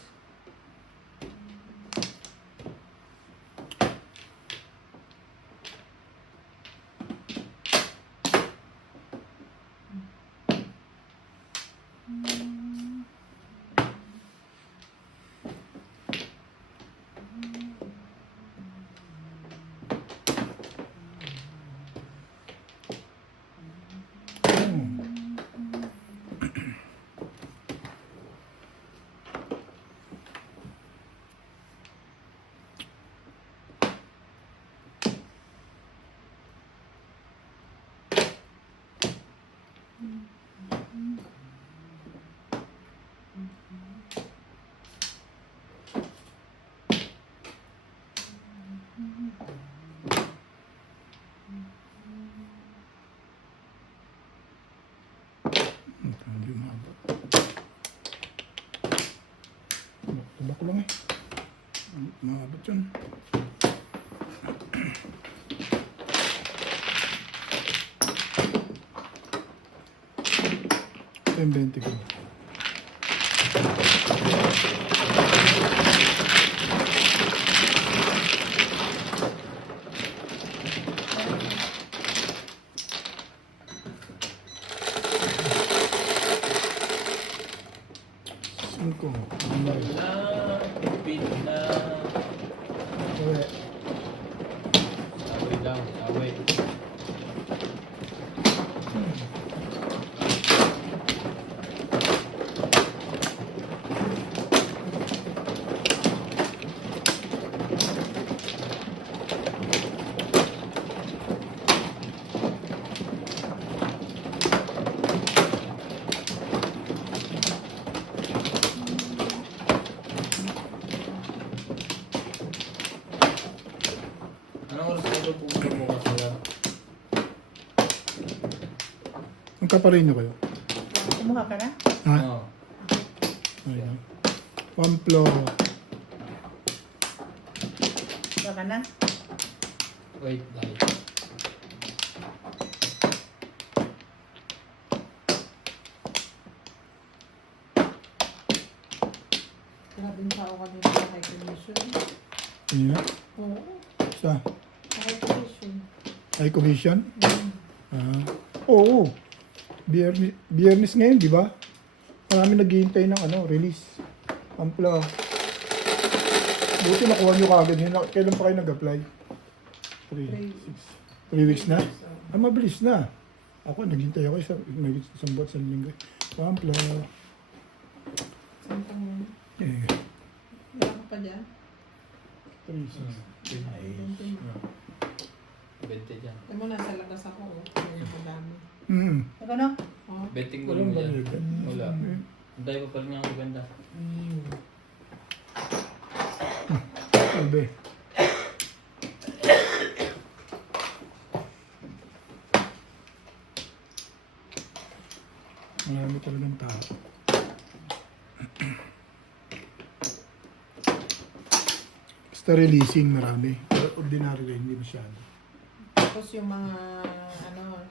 Hindi umabot. Tubak ko lang eh. Umabot yun. M20 ko. Cinco. Ano? Pin na. Uwi. Away lang, away. Anong oras kayo pupunta bukas sila? Magkapareho nyo kayo? Kumuha ka na? Ha? Oo. Ayun. Pamplo. Saka na. Wait, dahil. Grabe yung tao kanina sa high commission. Yun na. Oo. Sa Sa high commission. high commission? Oo. Biyernes ngayon, di ba? Marami naghihintay ng release. Ampla. Buti nakuha nyo kagad yun. Kailan pa kayo nag-apply? 3 weeks na? Ah, mabilis na. Ako, naghintay ako isang buwan sa linggo. Ampla. Saan pang yan? Eh, Wala ka pa dyan? 3, 6, 20 dyan. Alam mo, nasa labas ako. Kaya madami. Saka na. Oh. Betting ko Walang mo dyan. balikan. Wala. Ang dahil pa pala niya ang maganda. Sabi. Marami talagang tao. Basta releasing marami. Pero ordinary rin, hindi masyado. Tapos yung mga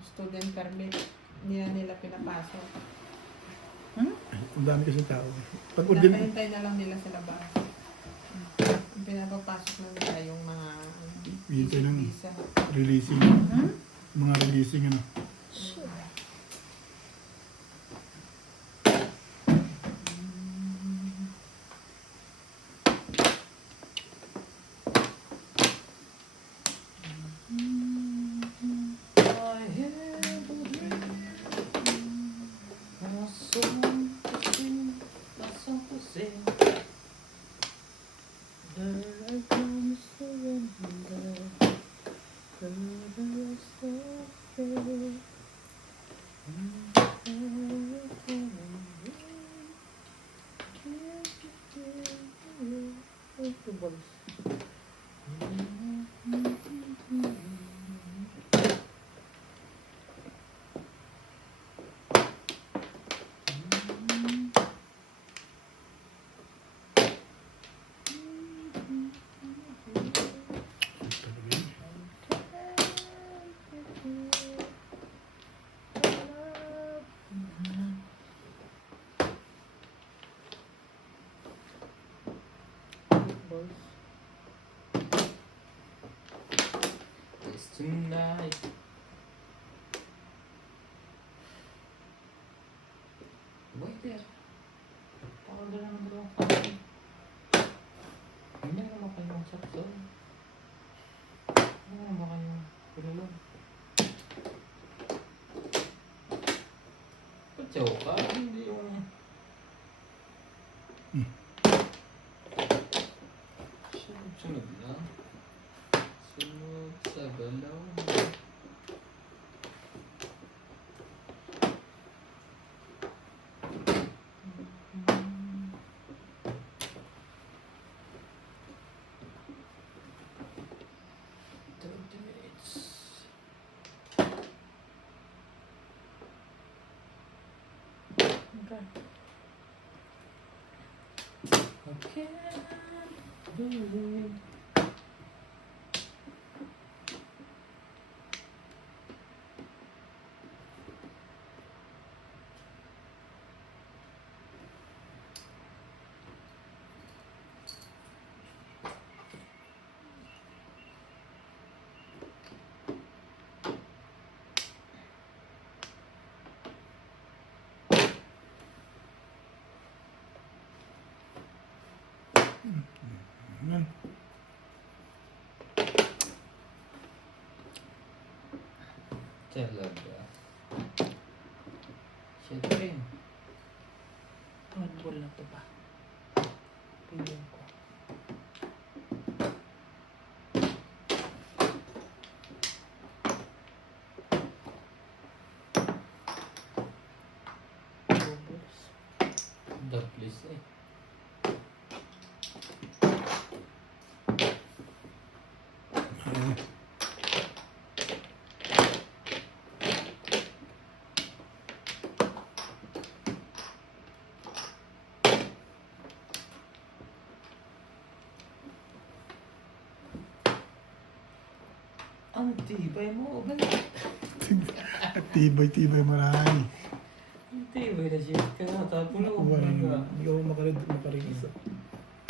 student permit, hindi na nila pinapasok. Ang dami kasi tao. Pag ordinary, Napahintay na lang nila sa labas. Yung pinapapasok na nila yung mga hintay ng visa. releasing. Mga releasing It's tonight. Wait there. Pakagala ng dalawang kami. Hindi naman kayong sakso. Hindi naman kayong pinulong. Patsaw ka, hindi yung... Sunod na. Sunod sa galaw. Okay. Yan. Talaga. Siyempre. Handball na to ba? Piling ko. Bubbles. Daplis eh. Tibay mo. At tibay marami. Tibay na shit ka. Tapos na Nakuha na yun. Hindi ako makarelease.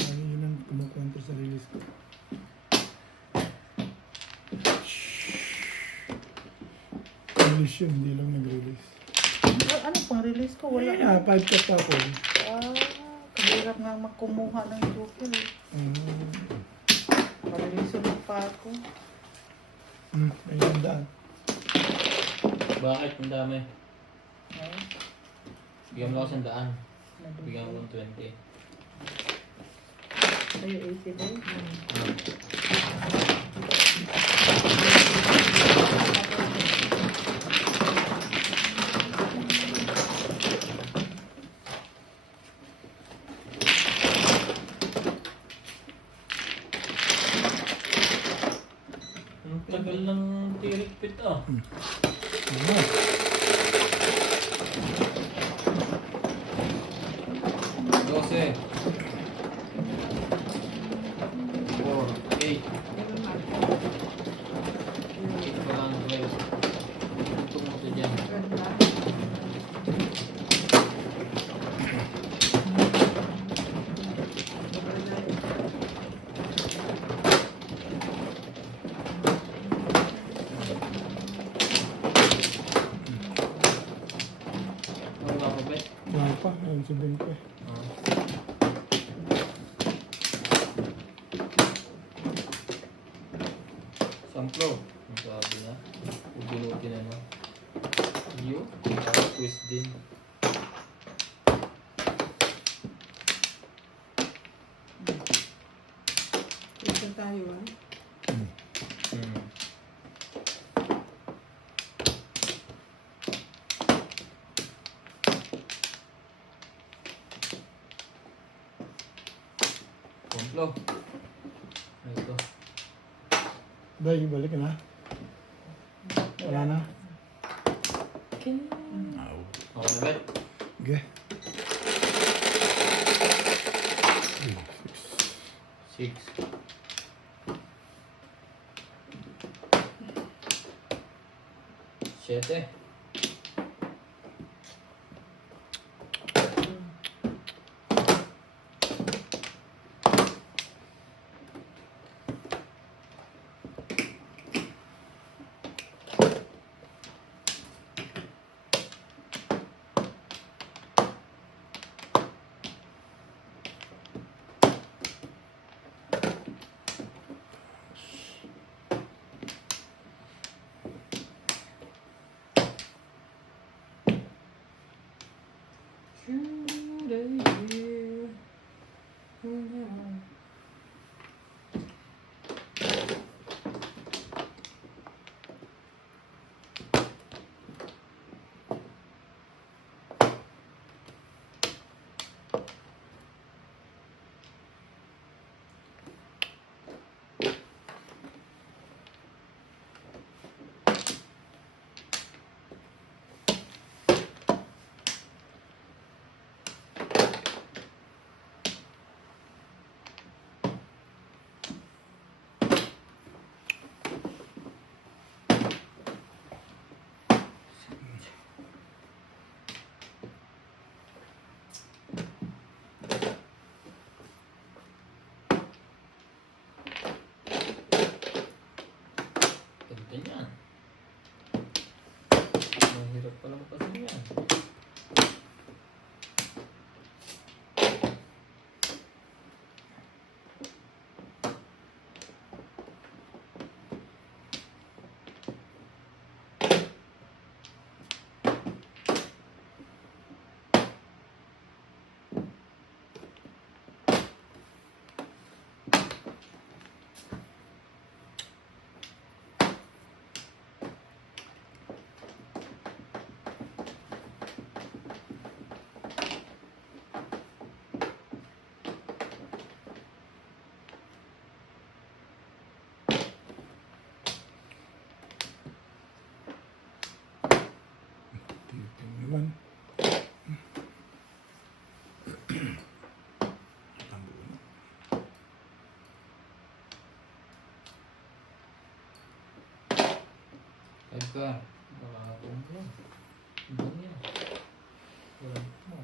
Ano yun ang kumukontra sa release ko. Release yun, hindi lang nag-release. Ano pang release ko? Wala Ah, 5 cut ako. Kahirap nga magkumuha ng joker eh. Parelease ulit pa ako. Ayun daan. Bakit? Ang dami. Ay, Bigyan mo ako 100. nabigay. Bigyan mo ng 20. Ay, 80 ba yun? Ang tagal ng tirikpit ah. Ano? 12. 4, 8. Pero mark. 8 pa lang 12. Itong mo ito dyan. Ganda. Ano nga pa ba? Wala pa. Ayun si Ben ko eh. Samplo. Ang sabi na. Ubinuti na no. Yun. Twist din. Ito tayo ah. Hmm. Samplo. Ito. Bay, balik ka na. Wala na. Okay na ba? Okay. 6. Siyete. Ganda niyan. Mahirap pala magpasa yan. Naman. Oscar. Nakakong yan. Ibang yan. Wala mo.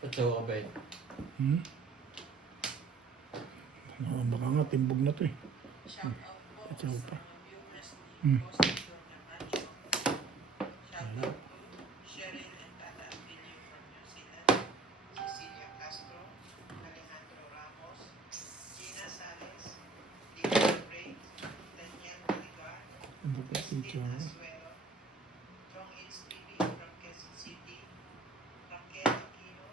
Patsaw ka ba eh? Hmm? Baka nga timbog na to eh. Shout out po At saka sa pa. mga viewers ni Hmm. Boss Victor Camacho. Shout out to Cheryl and Tata Abilio from New Zealand, Cecilia Castro, Alejandro Ramos, Gina Sales, David Ray, Daniel Maligar, Ang baka Justin picture. Asuelo, Chong It's TV from Quezon City, Raquel Aquino,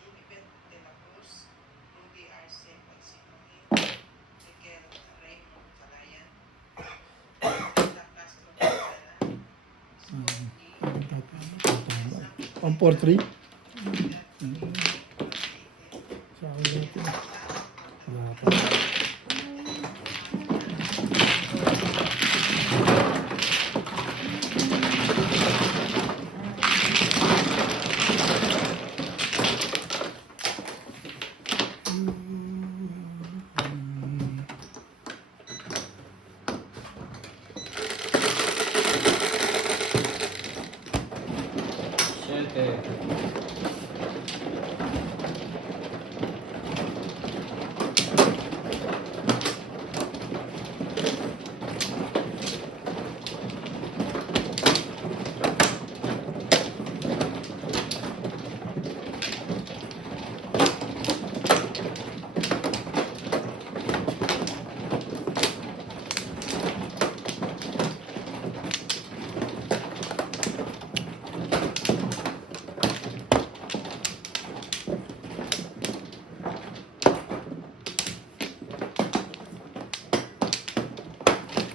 Lilibet de la Cruz, Rudy Arce Pagsinohin, Miguel Raymond Calayan, Tita Castro Quintana, Scott Lee, Ang 4-3? David Sa akin natin. Wala pa. Siyete.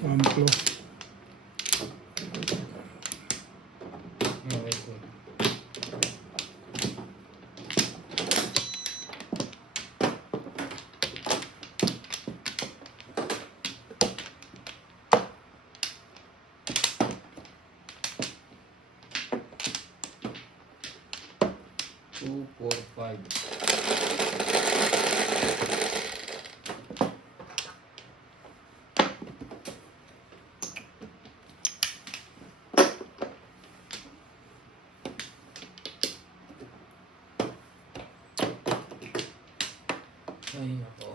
Amplo. Okay, cool. Two, four, five. Ay, nako.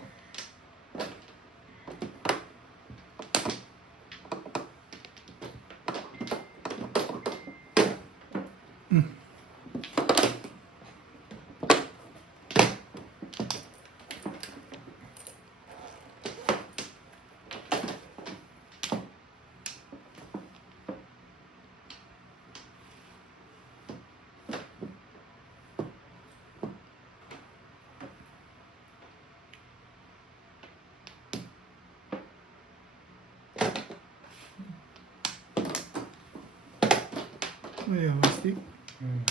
Ay, mastik. Hmm.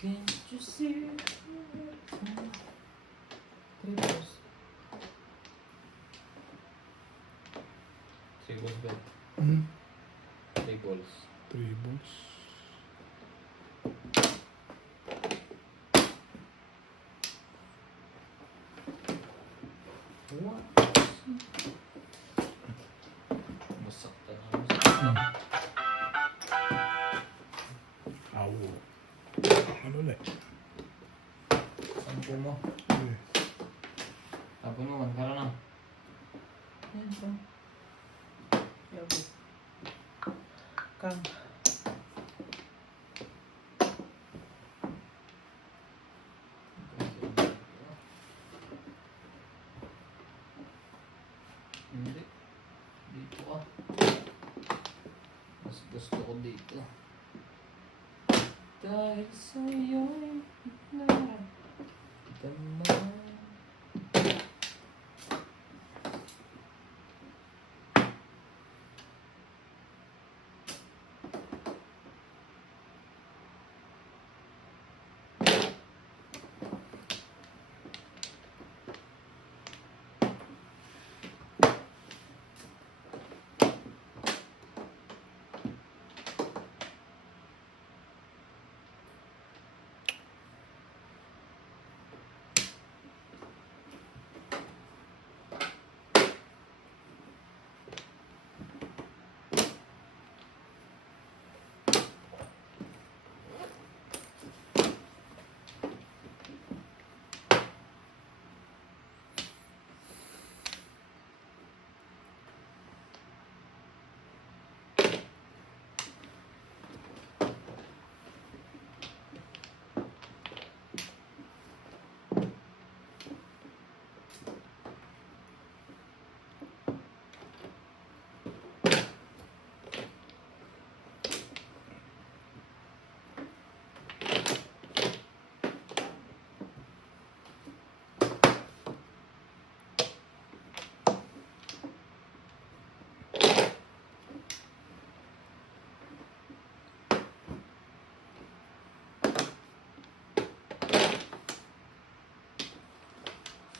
Can't you see? Triples. Triples ba? Hmm? Triples. 3 balls. What? Masakta na. Hmm. Aw. Ano ulit? Sampo mo. Okay. Tapon mo, magkara na. Yan po. Yabi. Kang. Hindi. Dito ka. Let's go. Gusto ko dito. Dahil sa'yo'y naramdaman.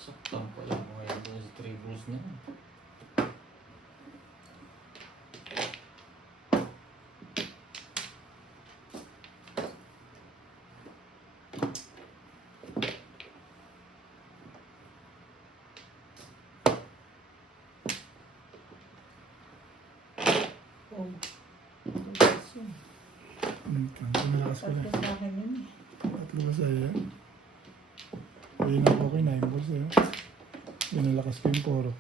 Saktan pala mo ngayon doon sa 3 balls na yun. Oh. Tugas yun. Pinalakas ko na. Tatlo sa akin yun eh. Tatlo ba sa'yo? Ayun ako okay, 9 balls sa'yo. Pinalakas ko yung poro.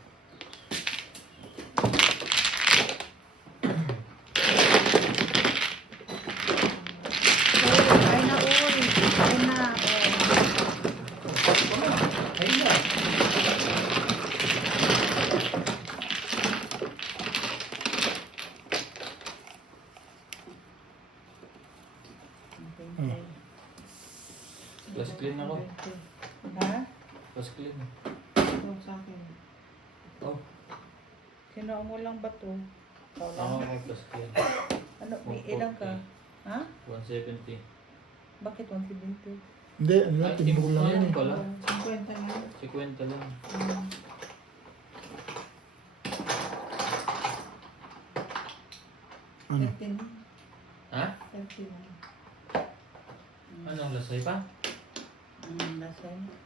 Ay na, uy. Ay na. Ayun na. Plus clean ako. Ha? Plus clean. Ito sa akin. Oh, Sino mo lang ba to? Ikaw lang. ako may plus clean. Ano, may ilang ka? Ha? 170. Bakit 170? Hindi, ano lang, timbog lang yun eh. Wala. 50 nga. 50 lang. Ano? 13. Ha? 13. Anong lasay pa? Lasay.